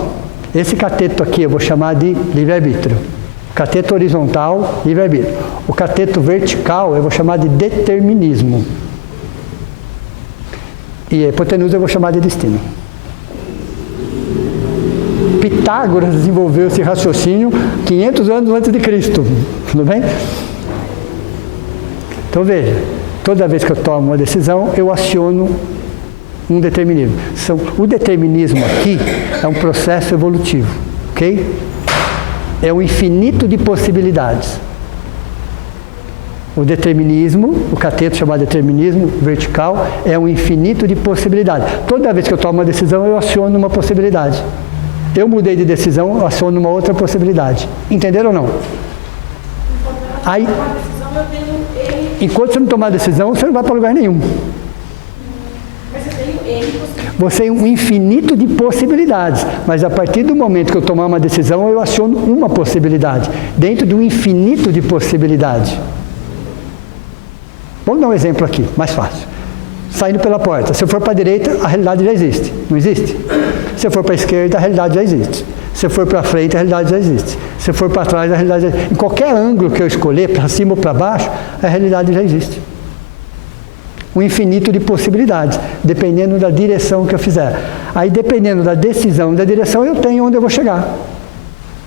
Esse cateto aqui eu vou chamar de livre-arbítrio. Cateto horizontal, livre-arbítrio. O cateto vertical eu vou chamar de determinismo. E a hipotenusa eu vou chamar de destino. Pitágoras desenvolveu esse raciocínio 500 anos antes de Cristo. Tudo bem? Então veja, toda vez que eu tomo uma decisão, eu aciono um determinismo. O determinismo aqui é um processo evolutivo, ok? É um infinito de possibilidades. O determinismo, o cateto chamado determinismo vertical, é um infinito de possibilidades. Toda vez que eu tomo uma decisão, eu aciono uma possibilidade. Eu mudei de decisão, eu aciono uma outra possibilidade. Entenderam ou não? Aí, enquanto você não tomar decisão, você não vai para lugar nenhum. Você tem um infinito de possibilidades, mas a partir do momento que eu tomar uma decisão, eu aciono uma possibilidade, dentro de um infinito de possibilidades. Vamos dar um exemplo aqui, mais fácil. Saindo pela porta, se eu for para a direita, a realidade já existe, não existe? Se eu for para a esquerda, a realidade já existe. Se eu for para frente, a realidade já existe. Se eu for para trás, a realidade já existe. Em qualquer ângulo que eu escolher, para cima ou para baixo, a realidade já existe. Um infinito de possibilidades, dependendo da direção que eu fizer. Aí, dependendo da decisão e da direção, eu tenho onde eu vou chegar.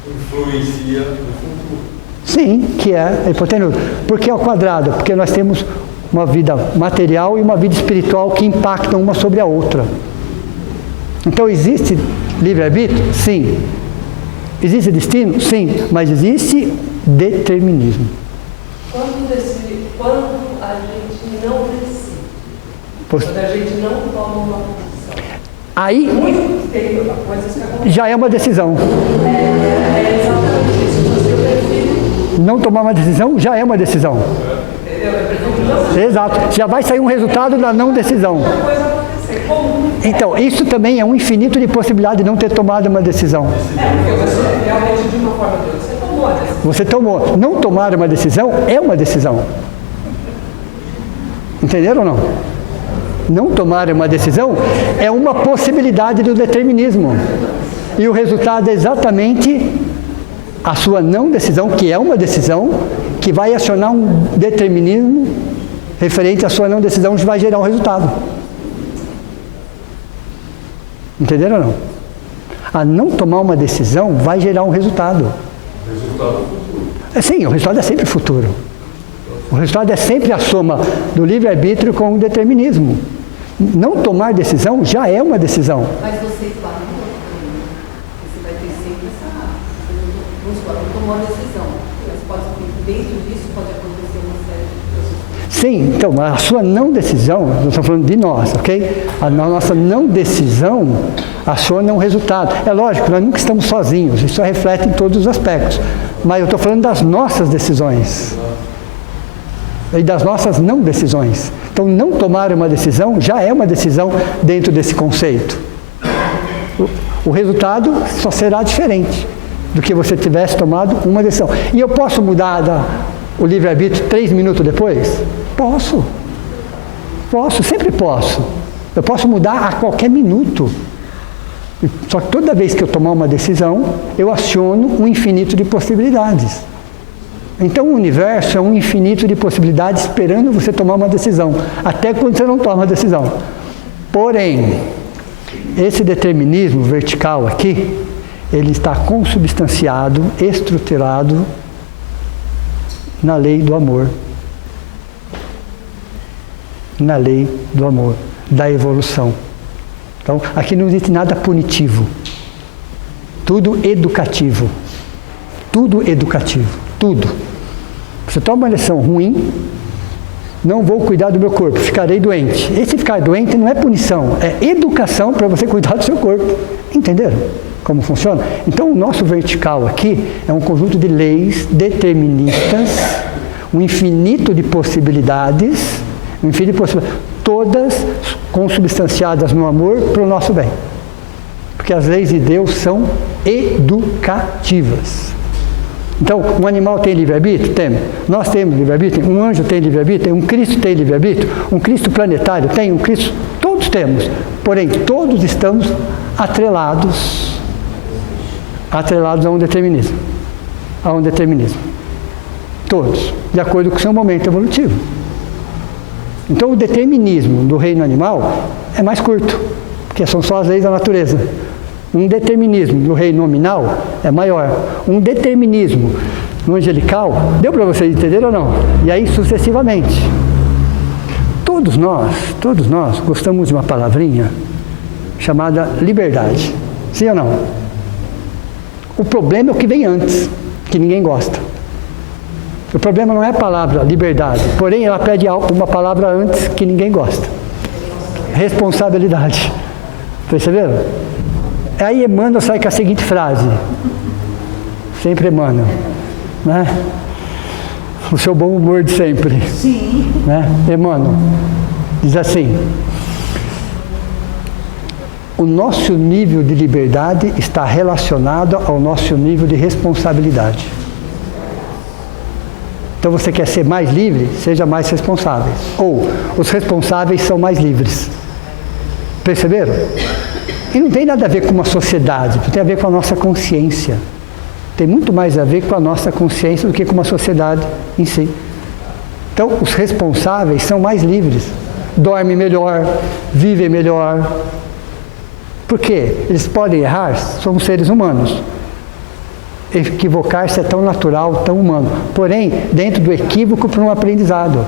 Influencia no futuro. Sim, que é a hipotenusa. Por que ao quadrado? Porque nós temos uma vida material e uma vida espiritual que impactam uma sobre a outra. Então, existe livre-arbítrio? Sim. Existe destino? Sim. Mas existe determinismo. Quando a gente não decide, quando a gente não toma uma posição, aí tem coisas que acontecem. já é uma decisão. É exatamente isso. Se eu prefiro, Não tomar uma decisão já é uma decisão. entendeu? Eu prefiro não Exato. Já vai sair um resultado da não decisão. coisa acontecer. Como? Então, isso também é um infinito de possibilidade de não ter tomado uma decisão. Porque você realmente, de uma forma ou de outra, você tomou a decisão. Você tomou. Não tomar uma decisão é uma decisão. Entenderam ou não? Não tomar uma decisão é uma possibilidade do determinismo. E o resultado é exatamente a sua não decisão, que é uma decisão, que vai acionar um determinismo referente à sua não decisão, que vai gerar um resultado. Entenderam ou não? A não tomar uma decisão vai gerar um resultado. Resultado futuro. Sim, o resultado é sempre futuro. O resultado é sempre a soma do livre-arbítrio com o determinismo. Não tomar decisão já é uma decisão. Mas você fala, você vai ter sempre essa. Vamos supor, não tomou a decisão. Mas pode, dentro disso pode acontecer uma série de coisas. Sim, então, a sua não decisão, nós estamos falando de nós, ok? A nossa não decisão aciona um resultado. É lógico, nós nunca estamos sozinhos, isso reflete em todos os aspectos. Mas eu estou falando das nossas decisões. E das nossas não decisões. Então, não tomar uma decisão já é uma decisão dentro desse conceito. O resultado só será diferente do que você tivesse tomado uma decisão. E eu posso mudar o livre-arbítrio 3 minutos depois? Posso. Posso, sempre posso. Eu posso mudar a qualquer minuto. Só que toda vez que eu tomar uma decisão, eu aciono um infinito de possibilidades. Então o universo é um infinito de possibilidades esperando você tomar uma decisão, até quando você não toma a decisão. Porém, esse determinismo vertical aqui, ele está consubstanciado, estruturado na lei do amor. Na lei do amor, da evolução. Então, aqui não existe nada punitivo. Tudo educativo. Tudo educativo. Tudo. Você toma uma lição ruim, não vou cuidar do meu corpo, ficarei doente. Esse ficar doente não é punição, é educação para você cuidar do seu corpo. Entenderam? como funciona? Então, o nosso vertical aqui é um conjunto de leis deterministas, um infinito de possibilidades, todas consubstanciadas no amor para o nosso bem. Porque as leis de Deus são educativas. Então, um animal tem livre-arbítrio? Temos. Nós temos livre-arbítrio? Um anjo tem livre-arbítrio? Um Cristo tem livre-arbítrio? Um Cristo planetário tem? Um Cristo... Todos temos. Porém, todos estamos atrelados a um determinismo. A um determinismo. Todos. De acordo com o seu momento evolutivo. Então, o determinismo do reino animal é mais curto, porque são só as leis da natureza. Um determinismo do reino nominal é maior. Um determinismo no angelical, deu para vocês entenderem ou não? E aí sucessivamente. Todos nós gostamos de uma palavrinha chamada liberdade. Sim ou não? O problema é o que vem antes, que ninguém gosta. O problema não é a palavra liberdade, porém ela pede uma palavra antes que ninguém gosta. Responsabilidade. Perceberam? Aí Emmanuel sai com a seguinte frase, sempre Emmanuel, né? O seu bom humor de sempre. Sim. Né? Emmanuel diz assim: o nosso nível de liberdade está relacionado ao nosso nível de responsabilidade. Então você quer ser mais livre? Seja mais responsável. Ou os responsáveis são mais livres. Perceberam? E não tem nada a ver com uma sociedade, tem a ver com a nossa consciência. Tem muito mais a ver com a nossa consciência do que com uma sociedade em si. Então, os responsáveis são mais livres. Dormem melhor, vivem melhor. Por quê? Eles podem errar, somos seres humanos. Equivocar-se é tão natural, tão humano. Porém, dentro do equívoco para um aprendizado.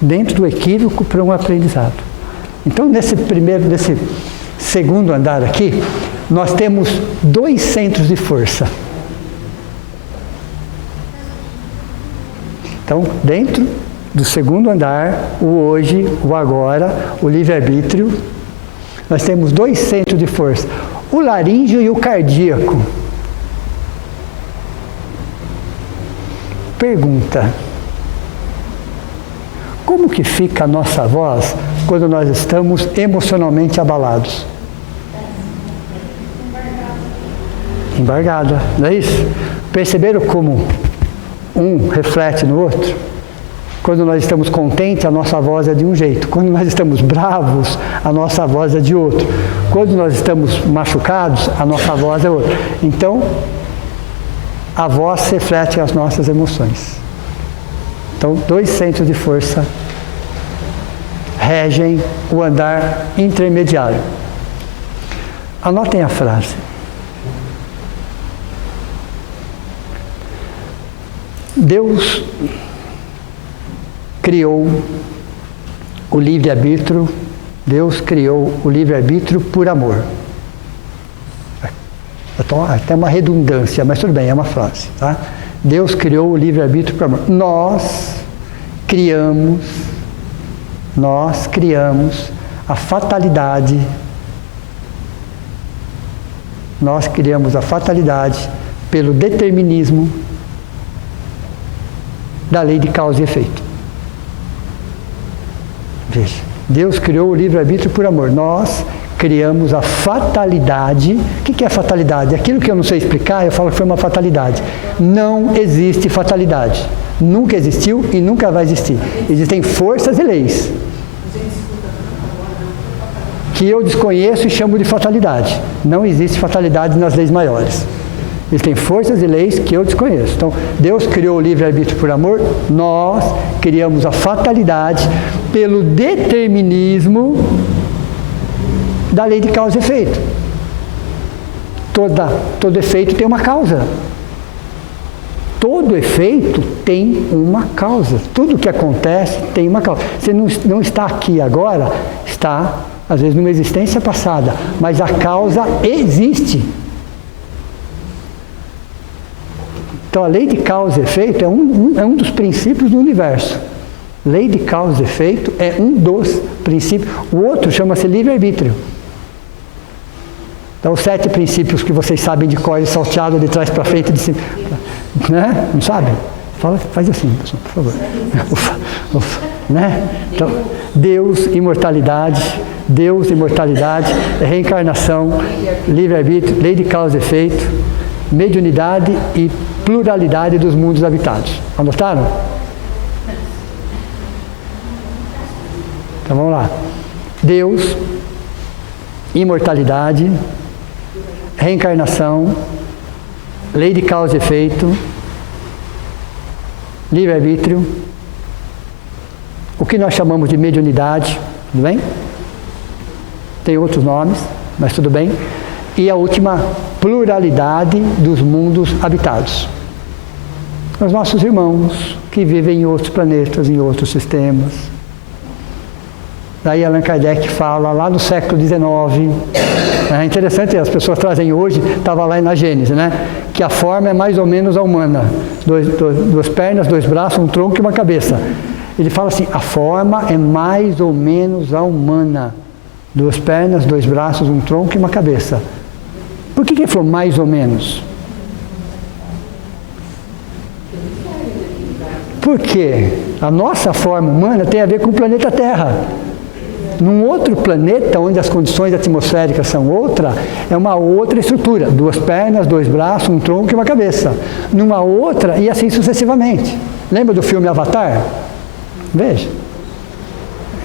Dentro do equívoco para um aprendizado. Então, nesse segundo andar aqui, nós temos 2 centros de força. Então, dentro do segundo andar, o hoje, o agora, o livre-arbítrio, nós temos 2 centros de força. O laríngeo e o cardíaco. Pergunta: como que fica a nossa voz quando nós estamos emocionalmente abalados? Embargada, não é isso? Perceberam como um reflete no outro? Quando nós estamos contentes, a nossa voz é de um jeito. Quando nós estamos bravos, a nossa voz é de outro. Quando nós estamos machucados, a nossa voz é outra. Então, a voz reflete as nossas emoções. Então, 2 centros de força regem o andar intermediário. Anotem a frase. Deus criou o livre-arbítrio, Deus criou o livre-arbítrio por amor. Até uma redundância, mas tudo bem, é uma frase. Tá? Deus criou o livre-arbítrio por amor. Nós criamos a fatalidade. Nós criamos a fatalidade pelo determinismo da lei de causa e efeito. Veja, Deus criou o livre-arbítrio por amor. Nós criamos a fatalidade. O que é fatalidade? Aquilo que eu não sei explicar, eu falo que foi uma fatalidade. Não existe fatalidade. Nunca existiu e nunca vai existir. Existem forças e leis que eu desconheço e chamo de fatalidade. Não existe fatalidade nas leis maiores. Existem forças e leis que eu desconheço. Então, Deus criou o livre-arbítrio por amor, nós criamos a fatalidade pelo determinismo da lei de causa e efeito. Todo efeito tem uma causa. Todo efeito tem uma causa. Tudo que acontece tem uma causa. Você não está aqui agora, está, às vezes, numa existência passada, mas a causa existe. Então, a lei de causa e efeito é um dos princípios do universo. Lei de causa e efeito é um dos princípios. O outro chama-se livre-arbítrio. Então, os 7 princípios que vocês sabem de cor, salteado de trás para frente, de cima, né? Não sabem? Faz assim, pessoal, por favor. Né? Então, Deus, imortalidade, reencarnação, livre-arbítrio, lei de causa e efeito, mediunidade e pluralidade dos mundos habitados. Anotaram? Então vamos lá. Deus, imortalidade, reencarnação, lei de causa e efeito, livre-arbítrio, o que nós chamamos de mediunidade, tudo bem? Tem outros nomes, mas tudo bem. E a última, pluralidade dos mundos habitados. Os nossos irmãos que vivem em outros planetas, em outros sistemas. Daí Allan Kardec fala lá no século XIX, é interessante, as pessoas trazem hoje, estava lá na Gênese, né? Que a forma é mais ou menos a humana. Duas pernas, 2 braços, um tronco e uma cabeça. Ele fala assim, a forma é mais ou menos a humana. 2 pernas, 2 braços, um tronco e uma cabeça. Por que ele falou mais ou menos? Porque a nossa forma humana tem a ver com o planeta Terra. Num outro planeta, onde as condições atmosféricas são outra, é uma outra estrutura. 2 pernas, 2 braços, um tronco e uma cabeça. Numa outra, e assim sucessivamente. Lembra do filme Avatar? Veja.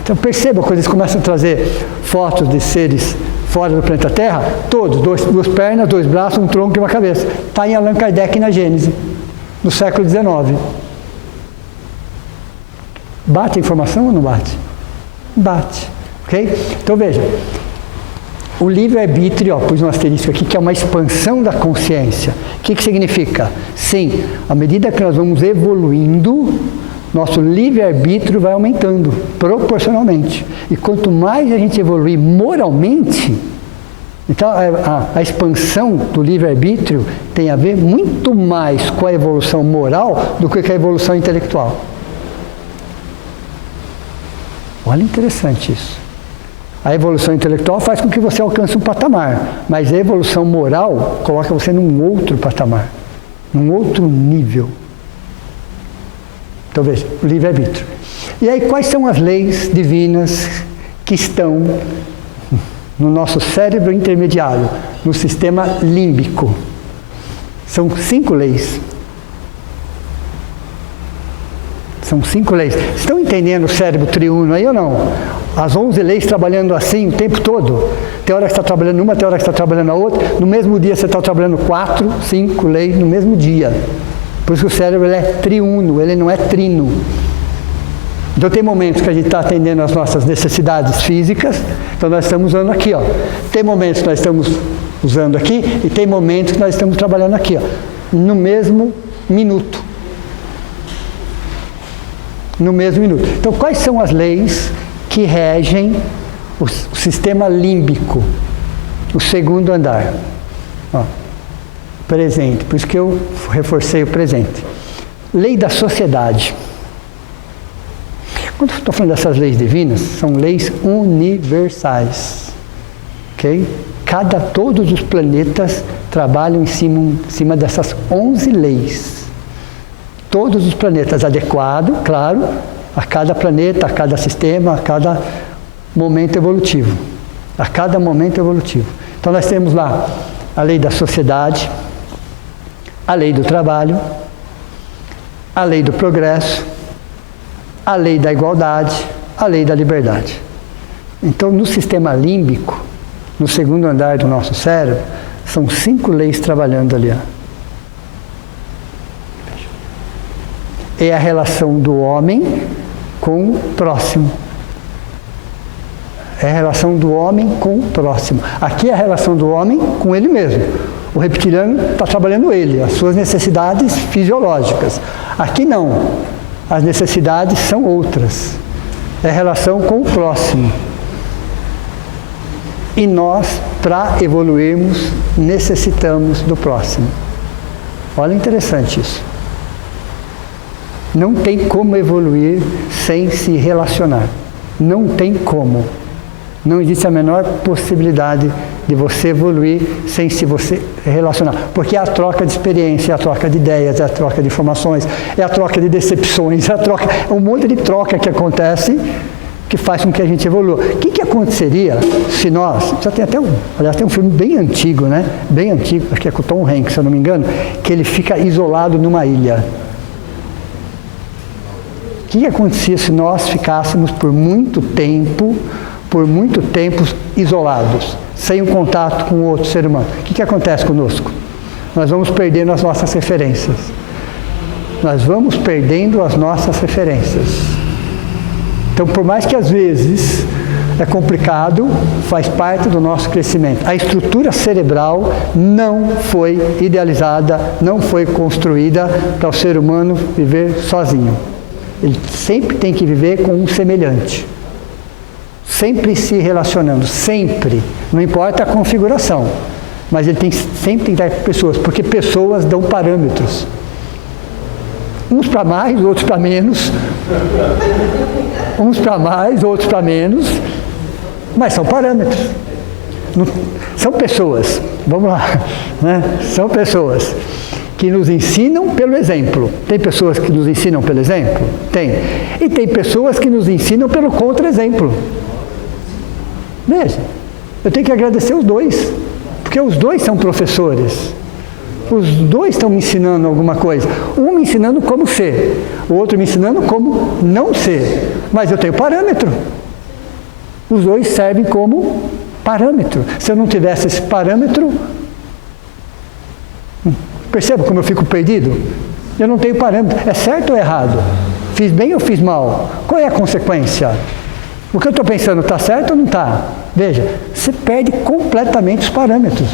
Então perceba, quando eles começam a trazer fotos de seres fora do planeta Terra, todos, 2 pernas, 2 braços, um tronco e uma cabeça. Está em Allan Kardec na Gênese, no século XIX. Bate a informação ou não bate? Bate. Ok? Então veja, o livre-arbítrio, pus um asterisco aqui, que é uma expansão da consciência. O que significa? Sim, à medida que nós vamos evoluindo, nosso livre-arbítrio vai aumentando, proporcionalmente. E quanto mais a gente evoluir moralmente, então a expansão do livre-arbítrio tem a ver muito mais com a evolução moral do que com a evolução intelectual. Olha, interessante isso. A evolução intelectual faz com que você alcance um patamar, mas a evolução moral coloca você num outro patamar, num outro nível. Então veja, o livre-arbítrio. E aí, quais são as leis divinas que estão no nosso cérebro intermediário, no sistema límbico? São 5 leis. São 5 leis. Estão entendendo o cérebro triuno aí ou não? As 11 leis trabalhando assim o tempo todo. Tem hora que está trabalhando uma, tem hora que está trabalhando a outra. No mesmo dia você está trabalhando 4, 5 leis no mesmo dia. Por isso que o cérebro ele é triuno, ele não é trino. Então tem momentos que a gente está atendendo às nossas necessidades físicas, então nós estamos usando aqui, ó. Tem momentos que nós estamos usando aqui e tem momentos que nós estamos trabalhando aqui, ó, no mesmo minuto. No mesmo minuto. Então quais são as leis que regem o sistema límbico, o segundo andar? Ó. Presente, por isso que eu reforcei o presente. Lei da sociedade. Quando eu estou falando dessas leis divinas, são leis universais. Ok? Todos os planetas trabalham em cima dessas 11 leis. Todos os planetas adequados, claro, a cada planeta, a cada sistema, a cada momento evolutivo. A cada momento evolutivo. Então nós temos lá a lei da sociedade, a lei do trabalho, a lei do progresso, a lei da igualdade, a lei da liberdade. Então, no sistema límbico, no segundo andar do nosso cérebro, são 5 leis trabalhando ali. É a relação do homem com o próximo. É a relação do homem com o próximo. Aqui é a relação do homem com ele mesmo. O reptiliano está trabalhando ele, as suas necessidades fisiológicas. Aqui não. As necessidades são outras. É a relação com o próximo. E nós, para evoluirmos, necessitamos do próximo. Olha, interessante isso. Não tem como evoluir sem se relacionar. Não tem como. Não existe a menor possibilidade de você evoluir sem se você relacionar. Porque é a troca de experiência, é a troca de ideias, é a troca de informações, é a troca de decepções, é um monte de troca que acontece que faz com que a gente evolua. O que aconteceria se nós... Já tem até aliás, tem um filme bem antigo, né? Bem antigo, acho que é com o Tom Hanks, se eu não me engano, que ele fica isolado numa ilha. O que acontecia se nós ficássemos por muito tempo isolados, sem um contato com o outro ser humano? O que acontece conosco? Nós vamos perdendo as nossas referências. Nós vamos perdendo as nossas referências. Então, por mais que às vezes é complicado, faz parte do nosso crescimento. A estrutura cerebral não foi idealizada, não foi construída para o ser humano viver sozinho. Ele sempre tem que viver com um semelhante. Sempre se relacionando, sempre. Não importa a configuração, mas ele sempre tem que estar com pessoas, porque pessoas dão parâmetros. Uns para mais, outros para menos. Uns para mais, outros para menos. Mas são parâmetros. São pessoas, vamos lá, né? São pessoas que nos ensinam pelo exemplo. Tem pessoas que nos ensinam pelo exemplo? Tem. E tem pessoas que nos ensinam pelo contra-exemplo. Veja, eu tenho que agradecer os dois, porque os dois são professores. Os dois estão me ensinando alguma coisa. Um me ensinando como ser, o outro me ensinando como não ser. Mas eu tenho parâmetro. Os dois servem como parâmetro. Se eu não tivesse esse parâmetro, perceba como eu fico perdido? Eu não tenho parâmetro. É certo ou errado? Fiz bem ou fiz mal? Qual é a consequência? O que eu estou pensando está certo ou não está? Veja, você perde completamente os parâmetros.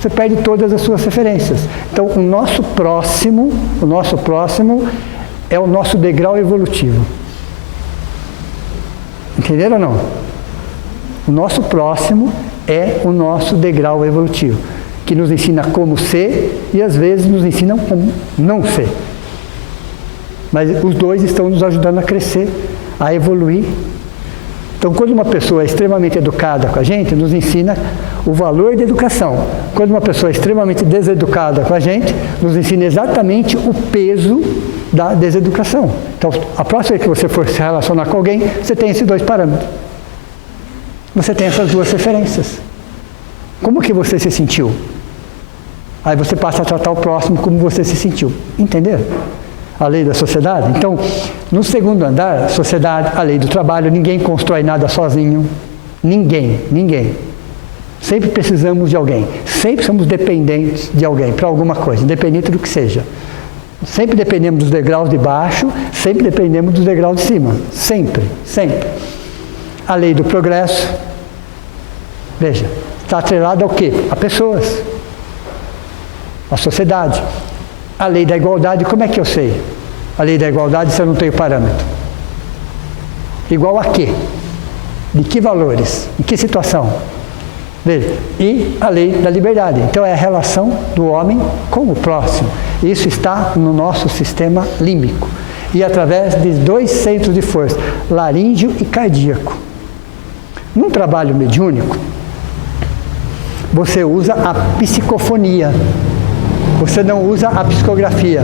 Você perde todas as suas referências. Então, o nosso próximo é o nosso degrau evolutivo. Entenderam ou não? O nosso próximo é o nosso degrau evolutivo, que nos ensina como ser e às vezes nos ensina como não ser. Mas os dois estão nos ajudando a crescer, a evoluir. Então, quando uma pessoa é extremamente educada com a gente, nos ensina o valor da educação. Quando uma pessoa é extremamente deseducada com a gente, nos ensina exatamente o peso da deseducação. Então, a próxima vez que você for se relacionar com alguém, você tem esses dois parâmetros. Você tem essas duas referências. Como que você se sentiu? Aí você passa a tratar o próximo como você se sentiu. Entenderam? A lei da sociedade. Então, no segundo andar, sociedade, a lei do trabalho, ninguém constrói nada sozinho. Ninguém. Sempre precisamos de alguém. Sempre somos dependentes de alguém para alguma coisa, independente do que seja. Sempre dependemos dos degraus de baixo, sempre dependemos dos degraus de cima. Sempre. A lei do progresso, veja, está atrelada ao quê? A pessoas. A sociedade. A lei da igualdade, como é que eu sei? A lei da igualdade, se eu não tenho parâmetro. Igual a quê? De que valores? Em que situação? Veja, e a lei da liberdade. Então, é a relação do homem com o próximo. Isso está no nosso sistema límbico. E através de dois centros de força, laríngeo e cardíaco. Num trabalho mediúnico, você usa a psicofonia. Você não usa a psicografia.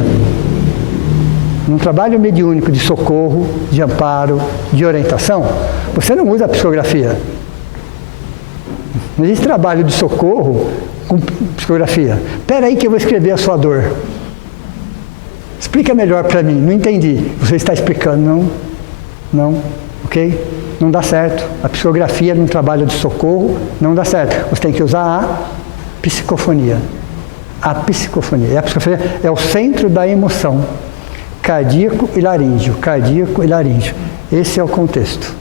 Num trabalho mediúnico de socorro, de amparo, de orientação, você não usa a psicografia. Não existe trabalho de socorro com psicografia. Espera aí que eu vou escrever a sua dor. Explica melhor para mim, não entendi. Você está explicando, não, ok? Não dá certo. A psicografia num trabalho de socorro não dá certo. Você tem que usar a psicofonia. A psicofonia. E a psicofonia é o centro da emoção. Cardíaco e laríngeo. Esse é o contexto.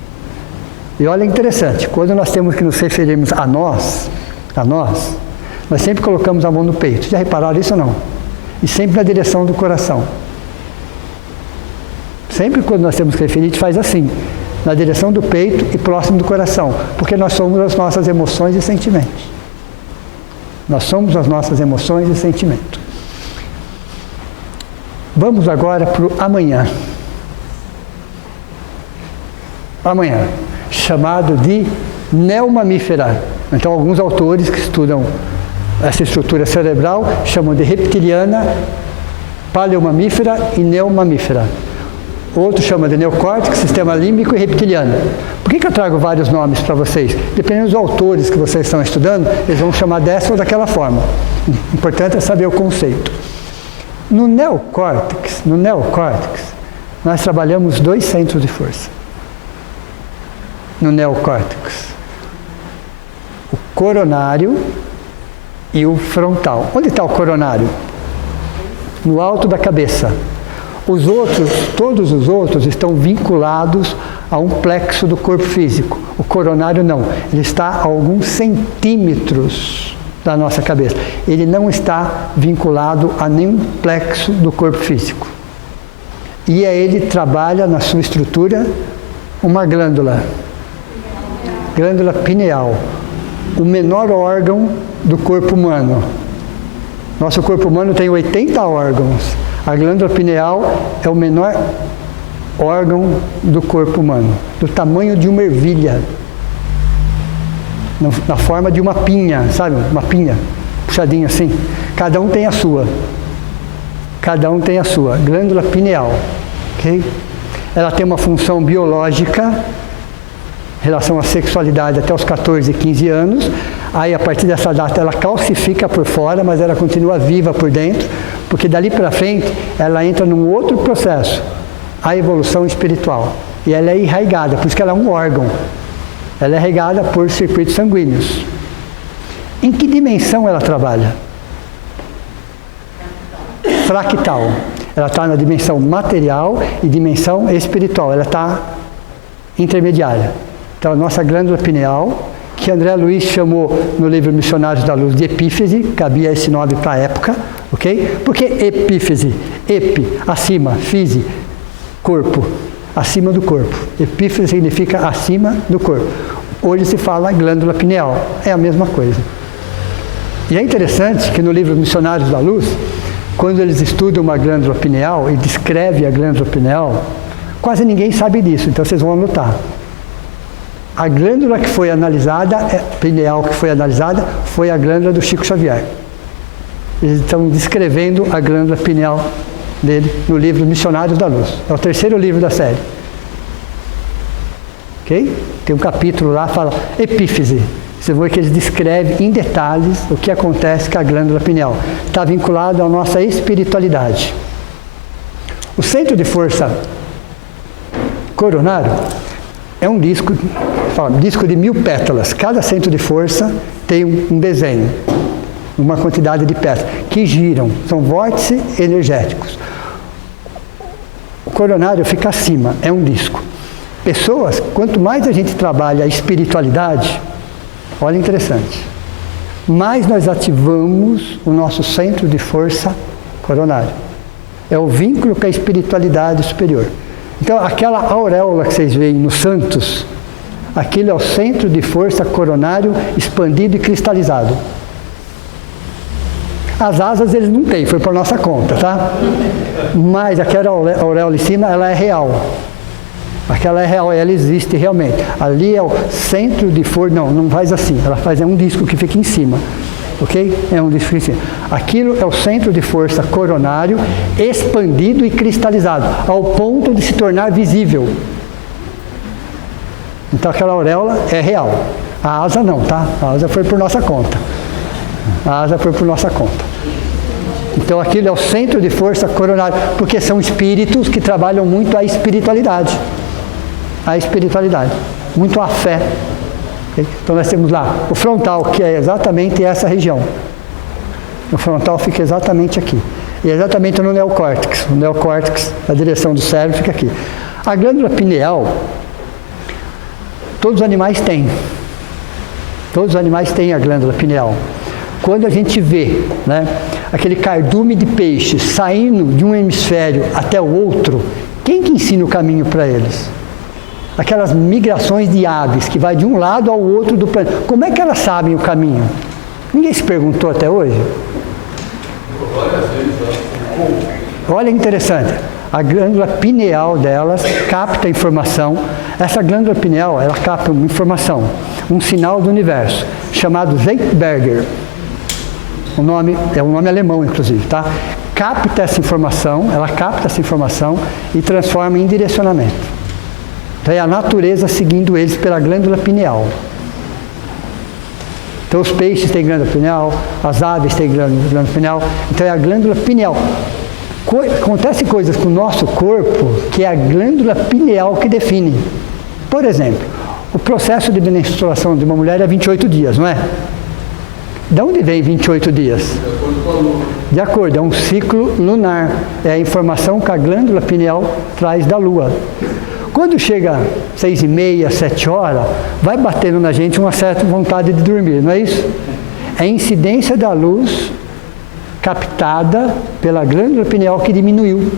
E olha, interessante, quando nós temos que nos referirmos a nós, nós sempre colocamos a mão no peito. Já repararam isso ou não? E sempre na direção do coração. Sempre quando nós temos que referir, a gente faz assim, na direção do peito e próximo do coração, porque nós somos as nossas emoções e sentimentos. Nós somos as nossas emoções e sentimentos. Vamos agora para o amanhã. Amanhã, chamado de neomamífera. Então, alguns autores que estudam essa estrutura cerebral chamam de reptiliana, paleomamífera e neomamífera. Outro chama de neocórtex, sistema límbico e reptiliano. Por que eu trago vários nomes para vocês? Dependendo dos autores que vocês estão estudando, eles vão chamar dessa ou daquela forma. O importante é saber o conceito. No neocórtex, nós trabalhamos 2 centros de força. No neocórtex. O coronário e o frontal. Onde está o coronário? No alto da cabeça. Todos os outros estão vinculados a um plexo do corpo físico. O coronário não. Ele está a alguns centímetros da nossa cabeça. Ele não está vinculado a nenhum plexo do corpo físico. E ele trabalha na sua estrutura uma glândula pineal, o menor órgão do corpo humano. Nosso corpo humano tem 80 órgãos. A glândula pineal é o menor órgão do corpo humano, do tamanho de uma ervilha, na forma de uma pinha, sabe? Uma pinha, puxadinho assim. Cada um tem a sua. Glândula pineal, ok? Ela tem uma função biológica em relação à sexualidade até os 14, 15 anos. Aí, a partir dessa data, ela calcifica por fora, mas ela continua viva por dentro, porque dali para frente, ela entra num outro processo, a evolução espiritual. E ela é irrigada, por isso que ela é um órgão. Ela é irrigada por circuitos sanguíneos. Em que dimensão ela trabalha? Fractal. Ela está na dimensão material e dimensão espiritual. Ela está intermediária. Então, a nossa glândula pineal, que André Luiz chamou no livro Missionários da Luz de epífise, cabia esse nome para a época, ok? Por que epífise? Epi, acima, fise, corpo, acima do corpo. Epífise significa acima do corpo. Hoje se fala glândula pineal, é a mesma coisa. E é interessante que no livro Missionários da Luz, quando eles estudam uma glândula pineal e descrevem a glândula pineal, quase ninguém sabe disso, então vocês vão anotar. A glândula que foi analisada, pineal que foi analisada, foi a glândula do Chico Xavier. Eles estão descrevendo a glândula pineal dele no livro Missionários da Luz. É o 3º livro da série. Ok? Tem um capítulo lá que fala epífise. Você vê que eles descrevem em detalhes o que acontece com a glândula pineal. Está vinculado à nossa espiritualidade. O centro de força coronário é um disco de 1000 pétalas. Cada centro de força tem um desenho, uma quantidade de pétalas, que giram, são vórtices energéticos. O coronário fica acima, é um disco. Pessoas, quanto mais a gente trabalha a espiritualidade, olha interessante, mais nós ativamos o nosso centro de força coronário. É o vínculo com a espiritualidade superior. Então, aquela auréola que vocês veem nos santos, aquilo é o centro de força coronário expandido e cristalizado. As asas eles não têm, foi por nossa conta, tá? Mas aquela auréola em cima, ela é real. Aquela é real, ela existe realmente. Ali é o centro de força, não faz assim, ela faz um disco que fica em cima. Ok? É um disco em cima. Aquilo é o centro de força coronário expandido e cristalizado, ao ponto de se tornar visível. Então aquela auréola é real. A asa não, tá? A asa foi por nossa conta. Então aquilo é o centro de força coronário, porque são espíritos que trabalham muito a espiritualidade. Muito a fé. Então nós temos lá o frontal, que é exatamente essa região. O frontal fica exatamente aqui. E exatamente no neocórtex. O neocórtex, a direção do cérebro, fica aqui. A glândula pineal, todos os animais têm. Todos os animais têm a glândula pineal. Quando a gente vê, né, aquele cardume de peixe saindo de um hemisfério até o outro, quem que ensina o caminho para eles? Aquelas migrações de aves que vai de um lado ao outro do planeta. Como é que elas sabem o caminho? Ninguém se perguntou até hoje? Olha que interessante. A glândula pineal delas capta a informação, Essa glândula pineal, ela capta uma informação, um sinal do universo, chamado Zeitberger. O nome é um nome alemão, inclusive, tá? Ela capta essa informação e transforma em direcionamento. Então é a natureza seguindo eles pela glândula pineal. Então os peixes têm glândula pineal, as aves têm glândula pineal, então é a glândula pineal. Acontecem coisas com o nosso corpo que é a glândula pineal que define. Por exemplo, o processo de menstruação de uma mulher é 28 dias, não é? De onde vem 28 dias? De acordo com a lua. De acordo, é um ciclo lunar. É a informação que a glândula pineal traz da lua. Quando chega 6h30, 7 horas, vai batendo na gente uma certa vontade de dormir, não é isso? É a incidência da luz captada pela glândula pineal que diminuiu.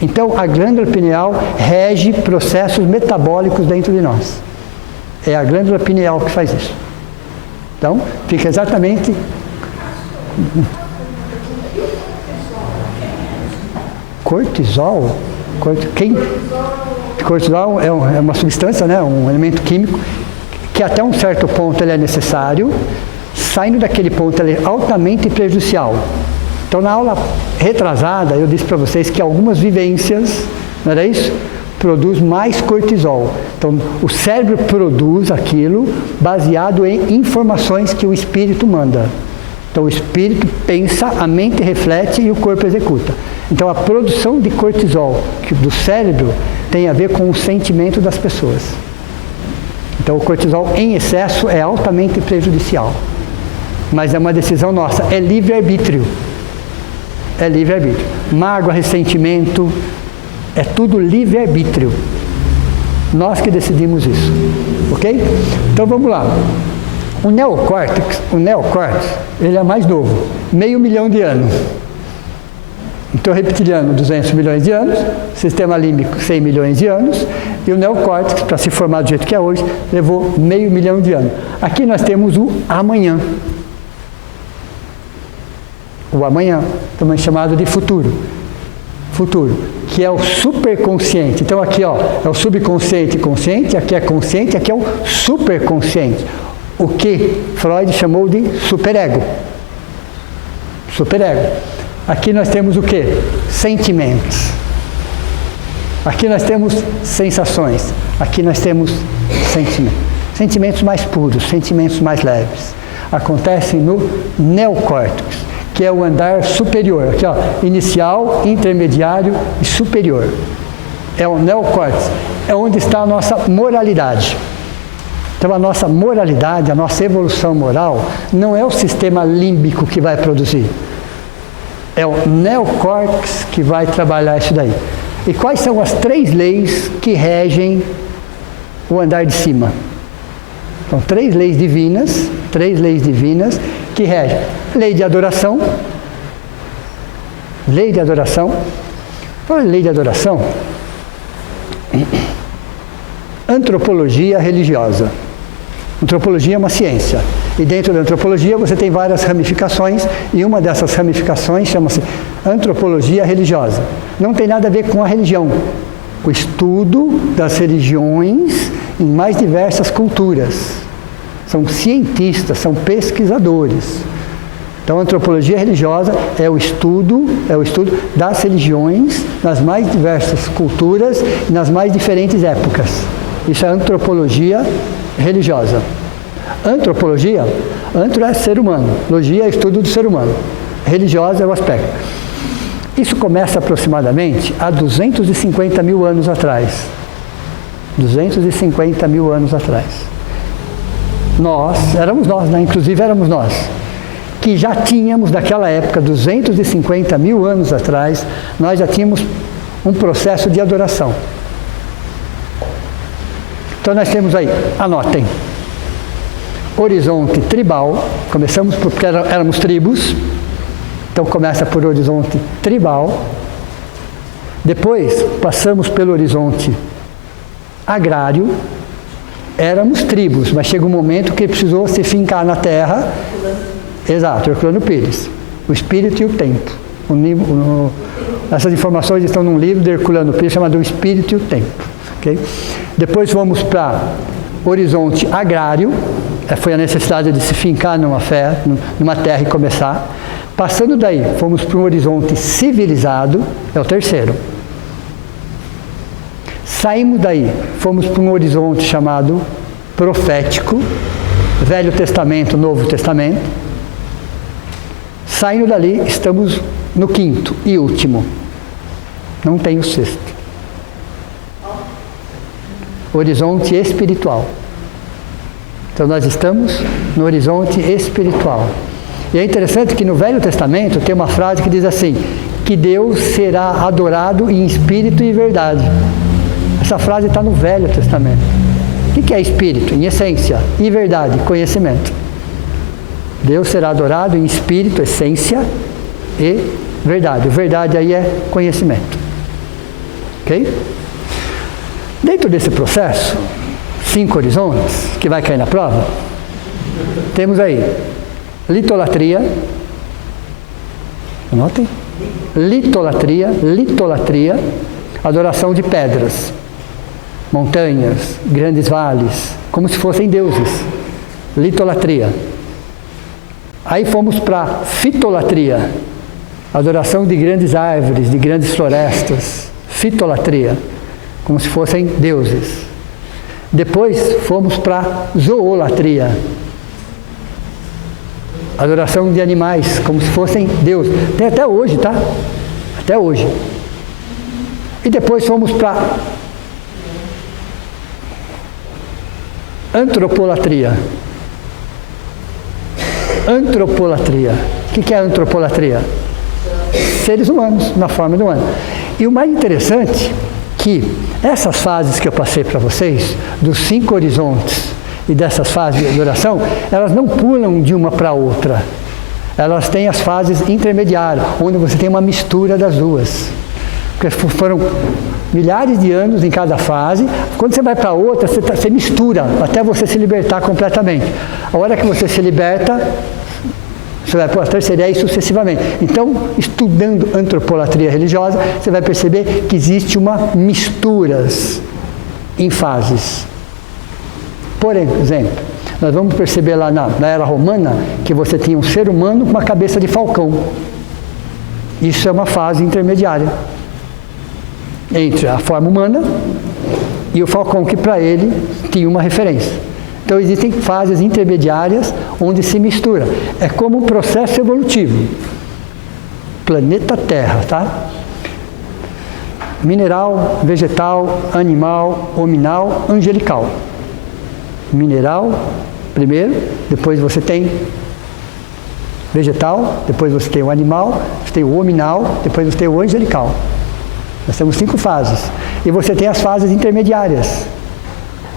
Então, a glândula pineal rege processos metabólicos dentro de nós. É a glândula pineal que faz isso. Então, fica exatamente... Cortisol? Cortisol é uma substância, né? Um elemento químico, que até um certo ponto ele é necessário, saindo daquele ponto ele é altamente prejudicial. Então, na aula retrasada, eu disse para vocês que algumas vivências, não era isso? Produz mais cortisol. Então, o cérebro produz aquilo baseado em informações que o espírito manda. Então, o espírito pensa, a mente reflete e o corpo executa. Então, a produção de cortisol do cérebro tem a ver com o sentimento das pessoas. Então, o cortisol em excesso é altamente prejudicial. Mas é uma decisão nossa, é livre-arbítrio. É livre-arbítrio. Mágoa, ressentimento, é tudo livre-arbítrio. Nós que decidimos isso. Ok? Então, vamos lá. O neocórtex, ele é mais novo, 500 mil de anos. Então, reptiliano, 200 milhões de anos, sistema límbico, 100 milhões de anos, e o neocórtex, para se formar do jeito que é hoje, levou 500 mil de anos. Aqui nós temos o amanhã. O amanhã, também chamado de futuro. Futuro, que é o superconsciente. Então, aqui ó, é o subconsciente e consciente, aqui é consciente, aqui é o superconsciente. O que Freud chamou de superego. Superego. Aqui nós temos o que? Sentimentos. Aqui nós temos sensações. Aqui nós temos sentimentos. Sentimentos mais puros, sentimentos mais leves. Acontecem no neocórtex, que é o andar superior. Aqui ó, inicial, intermediário e superior. É o neocórtex. É onde está a nossa moralidade. Então, a nossa moralidade, a nossa evolução moral, não é o sistema límbico que vai produzir. É o neocórtex que vai trabalhar isso daí. E quais são as 3 leis que regem o andar de cima? São 3 leis divinas que regem. Lei de adoração. Lei de adoração. Fala lei de adoração. Antropologia religiosa. Antropologia é uma ciência. E dentro da antropologia você tem várias ramificações, e uma dessas ramificações chama-se antropologia religiosa. Não tem nada a ver com a religião. O estudo das religiões em mais diversas culturas. São cientistas, são pesquisadores. Então, a antropologia religiosa é o estudo das religiões nas mais diversas culturas e nas mais diferentes épocas. Isso é antropologia religiosa. Antropologia, antro é ser humano, logia é estudo do ser humano, religiosa é o aspecto. Isso começa aproximadamente há 250 mil anos atrás. 250 mil anos atrás. Éramos nós, né? Inclusive éramos nós, que já tínhamos, daquela época, 250 mil anos atrás, nós já tínhamos um processo de adoração. Então nós temos aí, anotem, horizonte tribal, começamos porque éramos tribos, então começa por horizonte tribal, depois passamos pelo horizonte agrário, éramos tribos, mas chega um momento que precisou se fincar na terra, exato, Herculano Pires, o espírito e o tempo. Essas informações estão num livro de Herculano Pires chamado O Espírito e o Tempo. Okay? Depois vamos para horizonte agrário, foi a necessidade de se fincar numa terra e começar. Passando daí, fomos para um horizonte civilizado, é o terceiro. Saímos daí, fomos para um horizonte chamado profético, Velho Testamento, Novo Testamento. Saindo dali, estamos no quinto e último. Não tem o sexto. Horizonte espiritual. Então nós estamos no horizonte espiritual. E é interessante que no Velho Testamento tem uma frase que diz assim, que Deus será adorado em espírito e verdade. Essa frase está no Velho Testamento. O que é espírito? Em essência. E verdade, conhecimento. Deus será adorado em espírito, essência e verdade. Verdade aí é conhecimento. Ok? Dentro desse processo, 5 horizontes, que vai cair na prova, temos aí litolatria, anotem, litolatria, adoração de pedras, montanhas, grandes vales, como se fossem deuses, litolatria. Aí fomos para fitolatria, adoração de grandes árvores, de grandes florestas, fitolatria, como se fossem deuses. Depois fomos para zoolatria, adoração de animais, como se fossem deuses. Tem até hoje, tá? Até hoje. E depois fomos para antropolatria. Antropolatria. O que é antropolatria? Seres humanos, na forma do humano. E o mais interessante que essas fases que eu passei para vocês, dos 5 horizontes e dessas fases de adoração, elas não pulam de uma para outra. Elas têm as fases intermediárias, onde você tem uma mistura das duas. Porque foram milhares de anos em cada fase. Quando você vai para outra, você mistura, até você se libertar completamente. A hora que você se liberta, você vai para a terceira e sucessivamente. Então, estudando antropolatria religiosa, você vai perceber que existe uma misturas em fases. Por exemplo, nós vamos perceber lá na era romana que você tinha um ser humano com uma cabeça de falcão. Isso é uma fase intermediária entre a forma humana e o falcão, que para ele tinha uma referência. Então existem fases intermediárias onde se mistura. É como um processo evolutivo. Planeta Terra, tá? Mineral, vegetal, animal, hominal, angelical. Mineral, primeiro, depois você tem vegetal, depois você tem o animal, você tem o hominal, depois você tem o angelical. Nós temos 5 fases. E você tem as fases intermediárias.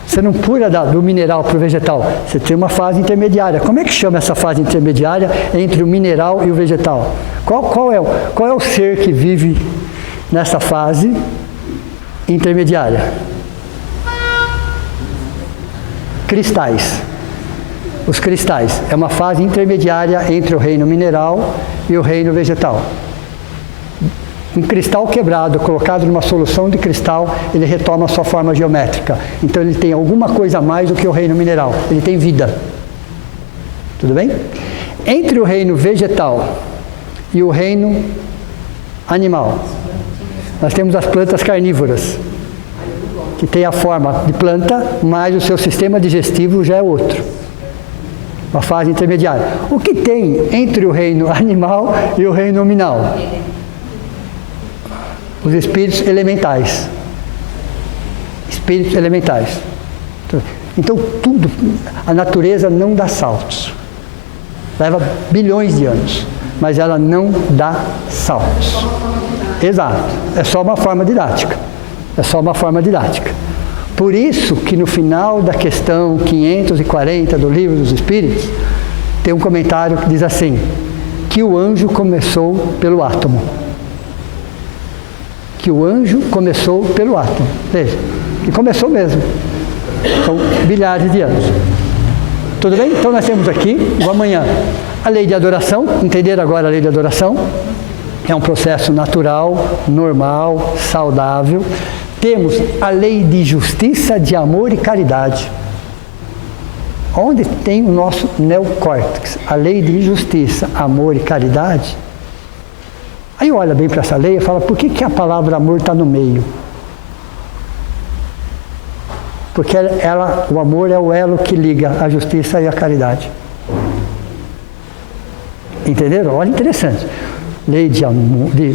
Você não pula do mineral para o vegetal, você tem uma fase intermediária. Como é que chama essa fase intermediária entre o mineral e o vegetal? Qual é o ser que vive nessa fase intermediária? Cristais. Os cristais é uma fase intermediária entre o reino mineral e o reino vegetal. Um cristal quebrado, colocado numa solução de cristal, ele retoma a sua forma geométrica. Então ele tem alguma coisa a mais do que o reino mineral. Ele tem vida. Tudo bem? Entre o reino vegetal e o reino animal, nós temos as plantas carnívoras, que tem a forma de planta, mas o seu sistema digestivo já é outro. Uma fase intermediária. O que tem entre o reino animal e o reino nominal? Os espíritos elementais. Espíritos elementais. Então, tudo, a natureza não dá saltos. Leva bilhões de anos, mas ela não dá saltos. Exato. É só uma forma didática. É só uma forma didática. Por isso que no final da questão 540 do Livro dos Espíritos, tem um comentário que diz assim, que o anjo começou pelo átomo. Que o anjo começou pelo átomo. Veja, que começou mesmo. São bilhares de anos. Tudo bem? Então nós temos aqui, amanhã, a lei de adoração. Entenderam agora a lei de adoração? É um processo natural, normal, saudável. temos a lei de justiça, de amor e caridade. Onde tem o nosso neocórtex, a lei de justiça, amor e caridade. Aí olha bem para essa lei e fala, por que a palavra amor está no meio? Porque o amor é o elo que liga a justiça e a caridade. Entenderam? Olha, interessante. Lei de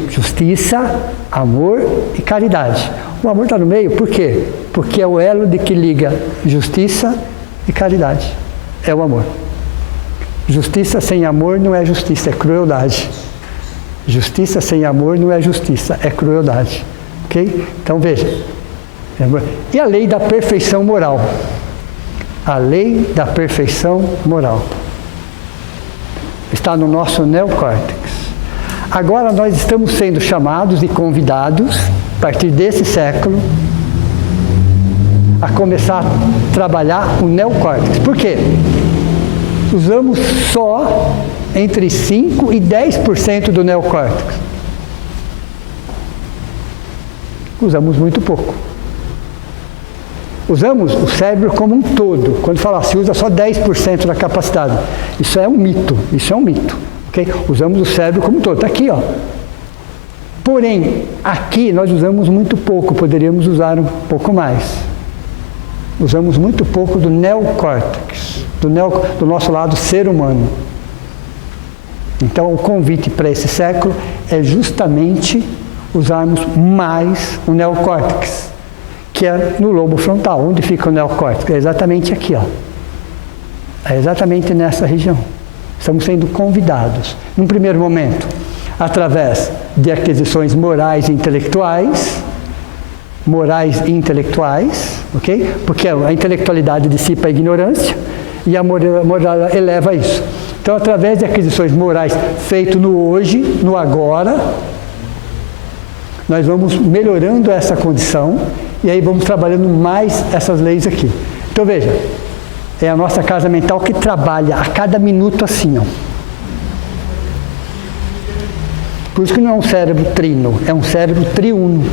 justiça, amor e caridade. O amor está no meio, por quê? Porque é o elo que liga justiça e caridade. É o amor. Justiça sem amor não é justiça, é crueldade. Justiça sem amor não é justiça, é crueldade. Ok? Então veja. E a lei da perfeição moral? A lei da perfeição moral está no nosso neocórtex. Agora nós estamos sendo chamados e convidados, a partir desse século, a começar a trabalhar o neocórtex. Por quê? Usamos só entre 5% e 10% do neocórtex. Usamos muito pouco. Usamos o cérebro como um todo. Quando fala se usa só 10% da capacidade. Isso é um mito. Isso é um mito. Okay? Usamos o cérebro como um todo. Está aqui, ó. Porém, aqui nós usamos muito pouco. Poderíamos usar um pouco mais. Usamos muito pouco do neocórtex, do nosso lado ser humano. Então, o convite para esse século é justamente usarmos mais o neocórtex, que é no lobo frontal. Onde fica o neocórtex? É exatamente aqui, ó. É exatamente nessa região. Estamos sendo convidados, num primeiro momento, através de aquisições morais e intelectuais, ok? Porque a intelectualidade dissipa a ignorância e a moral eleva isso. Então, através de aquisições morais feitas no hoje, no agora, nós vamos melhorando essa condição e aí vamos trabalhando mais essas leis aqui. Então, veja, é a nossa casa mental que trabalha a cada minuto assim, ó. Por isso que não é um cérebro trino, é um cérebro triuno.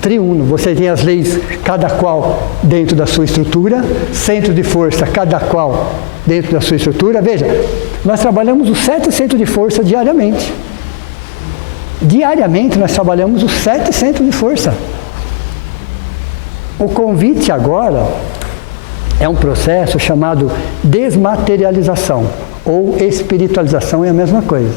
Triuno, você tem as leis, cada qual dentro da sua estrutura, centro de força, cada qual dentro da sua estrutura. Veja, nós trabalhamos os 7 centros de força diariamente. Diariamente nós trabalhamos os 7 centros de força. O convite agora é um processo chamado desmaterialização ou espiritualização, é a mesma coisa.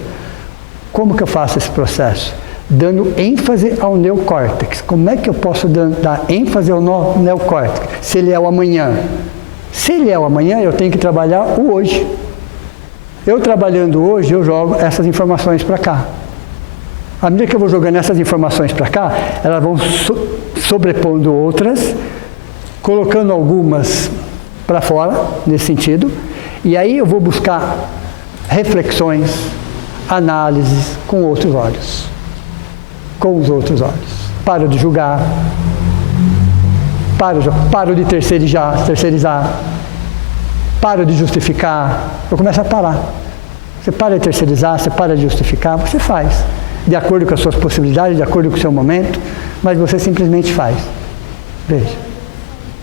Como que eu faço esse processo? Dando ênfase ao neocórtex. Como é que eu posso dar ênfase ao neocórtex? Se ele é o amanhã. Se ele é o amanhã, eu tenho que trabalhar o hoje. Eu trabalhando hoje, eu jogo essas informações para cá. À medida que eu vou jogando essas informações para cá, elas vão sobrepondo outras, colocando algumas para fora, nesse sentido, e aí eu vou buscar reflexões, análises com outros olhos. Com os outros olhos. Paro de julgar, paro de terceirizar, paro de justificar, eu começo a parar. Você para de terceirizar, você para de justificar, você faz. De acordo com as suas possibilidades, de acordo com o seu momento, mas você simplesmente faz. Veja.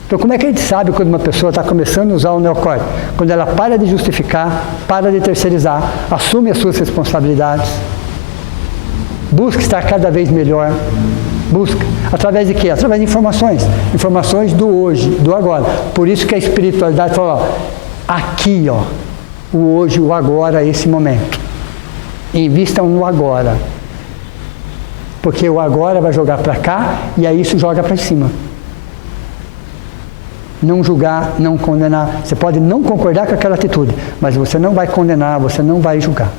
Então, como é que a gente sabe quando uma pessoa está começando a usar o neocórtex? Quando ela para de justificar, para de terceirizar, assume as suas responsabilidades, busca estar cada vez melhor, busca. Através de quê? Através de informações. Informações do hoje, do agora. Por isso que a espiritualidade fala, ó, aqui, ó, o hoje, o agora, esse momento. Invistam no agora. Porque o agora vai jogar para cá e aí isso joga para cima. Não julgar, não condenar. Você pode não concordar com aquela atitude, mas você não vai condenar, você não vai julgar.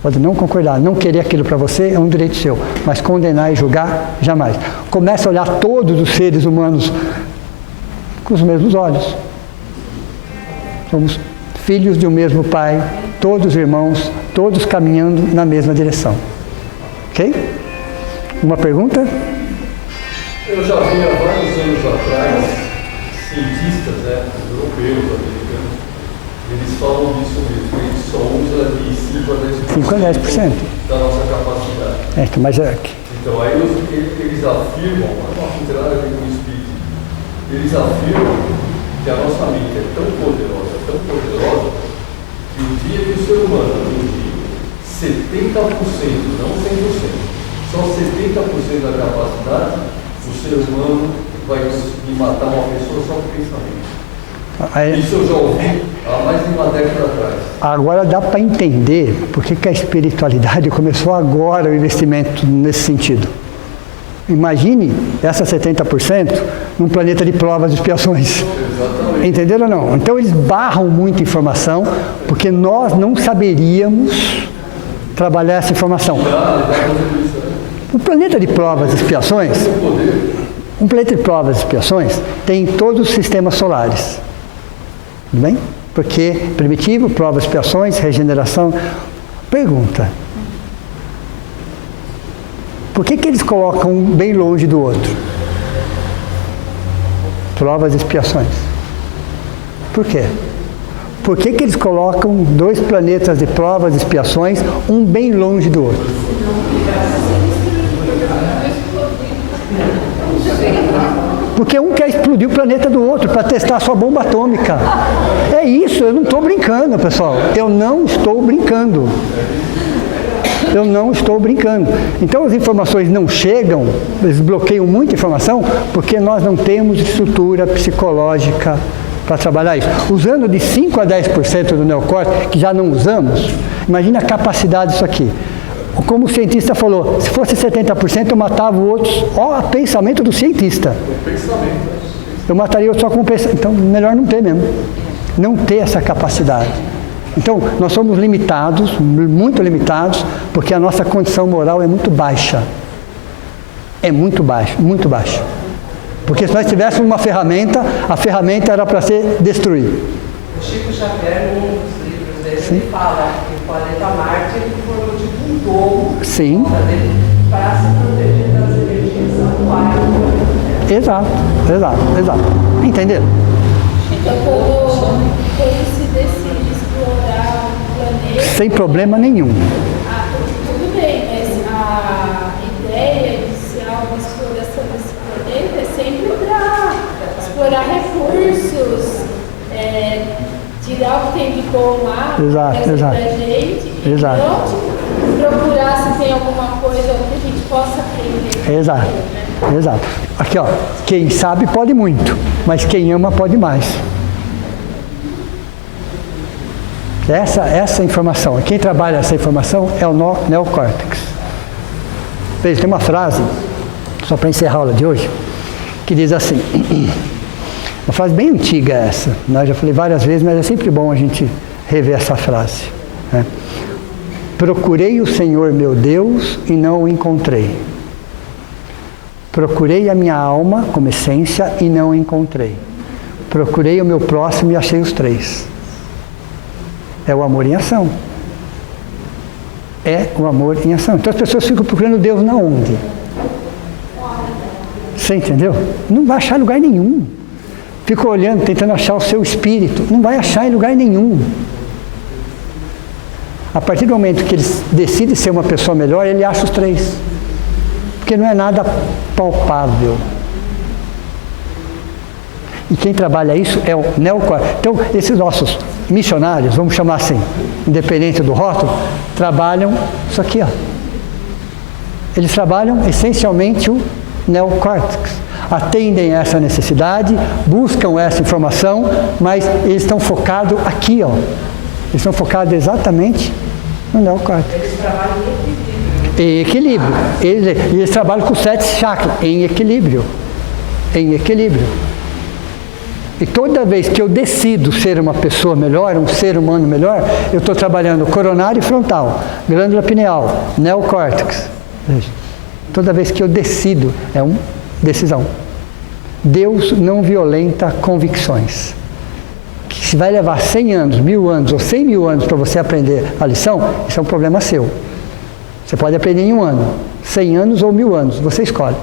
Pode não concordar, não querer aquilo para você é um direito seu, mas condenar e julgar, jamais. Comece a olhar todos os seres humanos com os mesmos olhos. Somos filhos de um mesmo Pai, todos irmãos, todos caminhando na mesma direção. Ok? Uma pergunta? Eu já vi há vários anos atrás cientistas, europeus, americanos, eles falam disso mesmo, a gente só usa de 5 a 10%. 5 a 10%. da nossa capacidade. Mas Então, aí eles afirmam, não tem nada a ver com o espírito, eles afirmam que a nossa mente é tão poderosa, que o dia que o ser humano atingir 70%, não 100%, só 70% da capacidade, o ser humano vai conseguir matar uma pessoa só com pensamento. Isso eu já ouvi há mais de uma década atrás. Agora dá para entender por que a espiritualidade começou agora o investimento nesse sentido. Imagine essas 70% num planeta de provas e expiações. Exatamente. Entenderam ou não? Então eles barram muita informação porque nós não saberíamos trabalhar essa informação. O planeta de provas e expiações, tem todos os sistemas solares. Tudo bem? Porque primitivo, provas, expiações, regeneração. Pergunta: por que eles colocam um bem longe do outro? Provas e expiações. Por quê? Por que eles colocam dois planetas de provas e expiações, um bem longe do outro? Porque um quer explodir o planeta do outro para testar a sua bomba atômica. É isso, eu não estou brincando, pessoal. Eu não estou brincando. Então as informações não chegam, eles bloqueiam muita informação, porque nós não temos estrutura psicológica para trabalhar isso. Usando de 5 a 10% do neocórtex, que já não usamos, imagina a capacidade disso aqui. Como o cientista falou, se fosse 70% eu matava outros. Ó, pensamento do cientista. Eu mataria só com o pensamento. Então, melhor não ter mesmo. Não ter essa capacidade. Então, nós somos limitados, muito limitados, porque a nossa condição moral é muito baixa. É muito baixa. Porque se nós tivéssemos uma ferramenta, a ferramenta era para ser destruída. O Chico Xavier, num dos livros dele, ele fala que o planeta Marte ele formou tipo um domo dele para se proteger das energias atuais. Exato. Entenderam? Então, quando se decide explorar o planeta... Sem problema nenhum. Tudo bem, mas a ideia inicial da exploração desse planeta é sempre para explorar recursos, tirar o que tem de bom lá, pra gente, e não procurar se tem alguma coisa que a gente possa aprender. Exato. Aqui, ó, quem sabe pode muito, mas quem ama pode mais. Essa informação, quem trabalha essa informação é o neocórtex. Veja, tem uma frase, só para encerrar a aula de hoje, que diz assim, uma frase bem antiga essa, né? Já falei várias vezes, mas é sempre bom a gente rever essa frase, né? Procurei o Senhor meu Deus e não o encontrei. Procurei a minha alma como essência e não o encontrei. Procurei o meu próximo e achei os três. É o amor em ação. Então as pessoas ficam procurando Deus na onde? Você entendeu? Não vai achar em lugar nenhum. Fica olhando, tentando achar o seu espírito. Não vai achar em lugar nenhum. A partir do momento que ele decide ser uma pessoa melhor, ele acha os três. Porque não é nada palpável. E quem trabalha isso é o neocórtex. Então, esses nossos missionários, vamos chamar assim, independente do rótulo, trabalham isso aqui, ó. Eles trabalham essencialmente o neocórtex. Atendem a essa necessidade, buscam essa informação, mas eles estão focados aqui, ó. Eles estão focados exatamente no neocórtex. Eles trabalham em equilíbrio. Eles trabalham com 7 chakras, em equilíbrio. E toda vez que eu decido ser uma pessoa melhor, um ser humano melhor, eu estou trabalhando coronário e frontal, glândula pineal, neocórtex. Veja, toda vez que eu decido, é uma decisão. Deus não violenta convicções. Se vai levar 100 anos, 1000 anos ou 100 mil anos para você aprender a lição, isso é um problema seu. Você pode aprender em 1 ano, 100 anos ou 1000 anos, você escolhe.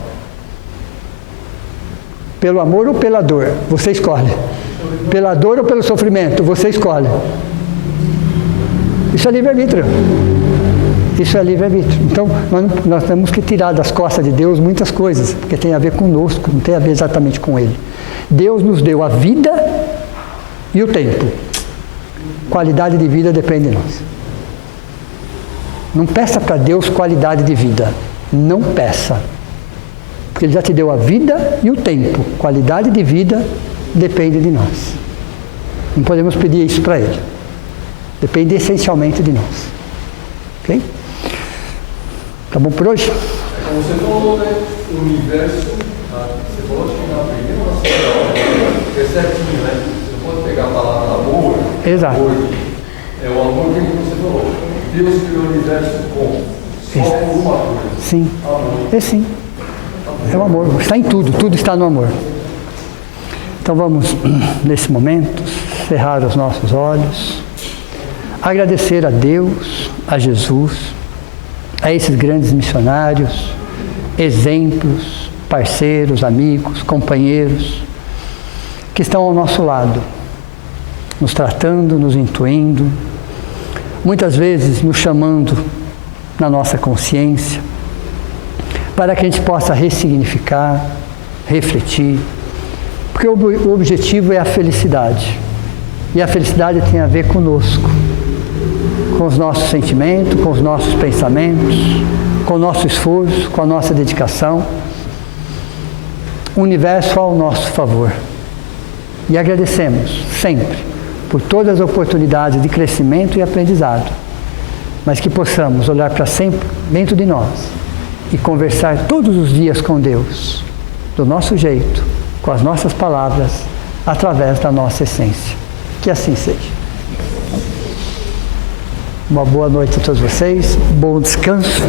Pelo amor ou pela dor, você escolhe. Pela dor ou pelo sofrimento, você escolhe. Isso é livre-arbítrio. Isso é livre-arbítrio. Então, nós temos que tirar das costas de Deus muitas coisas, porque tem a ver conosco, não tem a ver exatamente com Ele. Deus nos deu a vida e o tempo. Qualidade de vida depende de nós. Não peça para Deus qualidade de vida. Não peça. Porque Ele já te deu a vida e o tempo. Qualidade de vida depende de nós. Não podemos pedir isso para Ele. Depende essencialmente de nós. Ok? Tá bom por hoje? Como você falou, né? O universo, você falou que na primeira ou na segunda aula, é certinho, né? Você não pode pegar a palavra amor. Exato. Amor, é o amor que você falou. Deus criou o universo como? Só por uma coisa. Sim. Amor. É sim. É o amor. Está em tudo. Tudo está no amor. Então vamos, nesse momento, cerrar os nossos olhos. Agradecer a Deus, a Jesus, a esses grandes missionários, exemplos, parceiros, amigos, companheiros, que estão ao nosso lado, nos tratando, nos intuindo, muitas vezes nos chamando na nossa consciência, para que a gente possa ressignificar, refletir, porque o objetivo é a felicidade, e a felicidade tem a ver conosco, com os nossos sentimentos, com os nossos pensamentos, com o nosso esforço, com a nossa dedicação, o universo ao nosso favor. E agradecemos sempre por todas as oportunidades de crescimento e aprendizado, mas que possamos olhar para sempre dentro de nós e conversar todos os dias com Deus, do nosso jeito, com as nossas palavras, através da nossa essência. Que assim seja. Uma boa noite a todos vocês, bom descanso.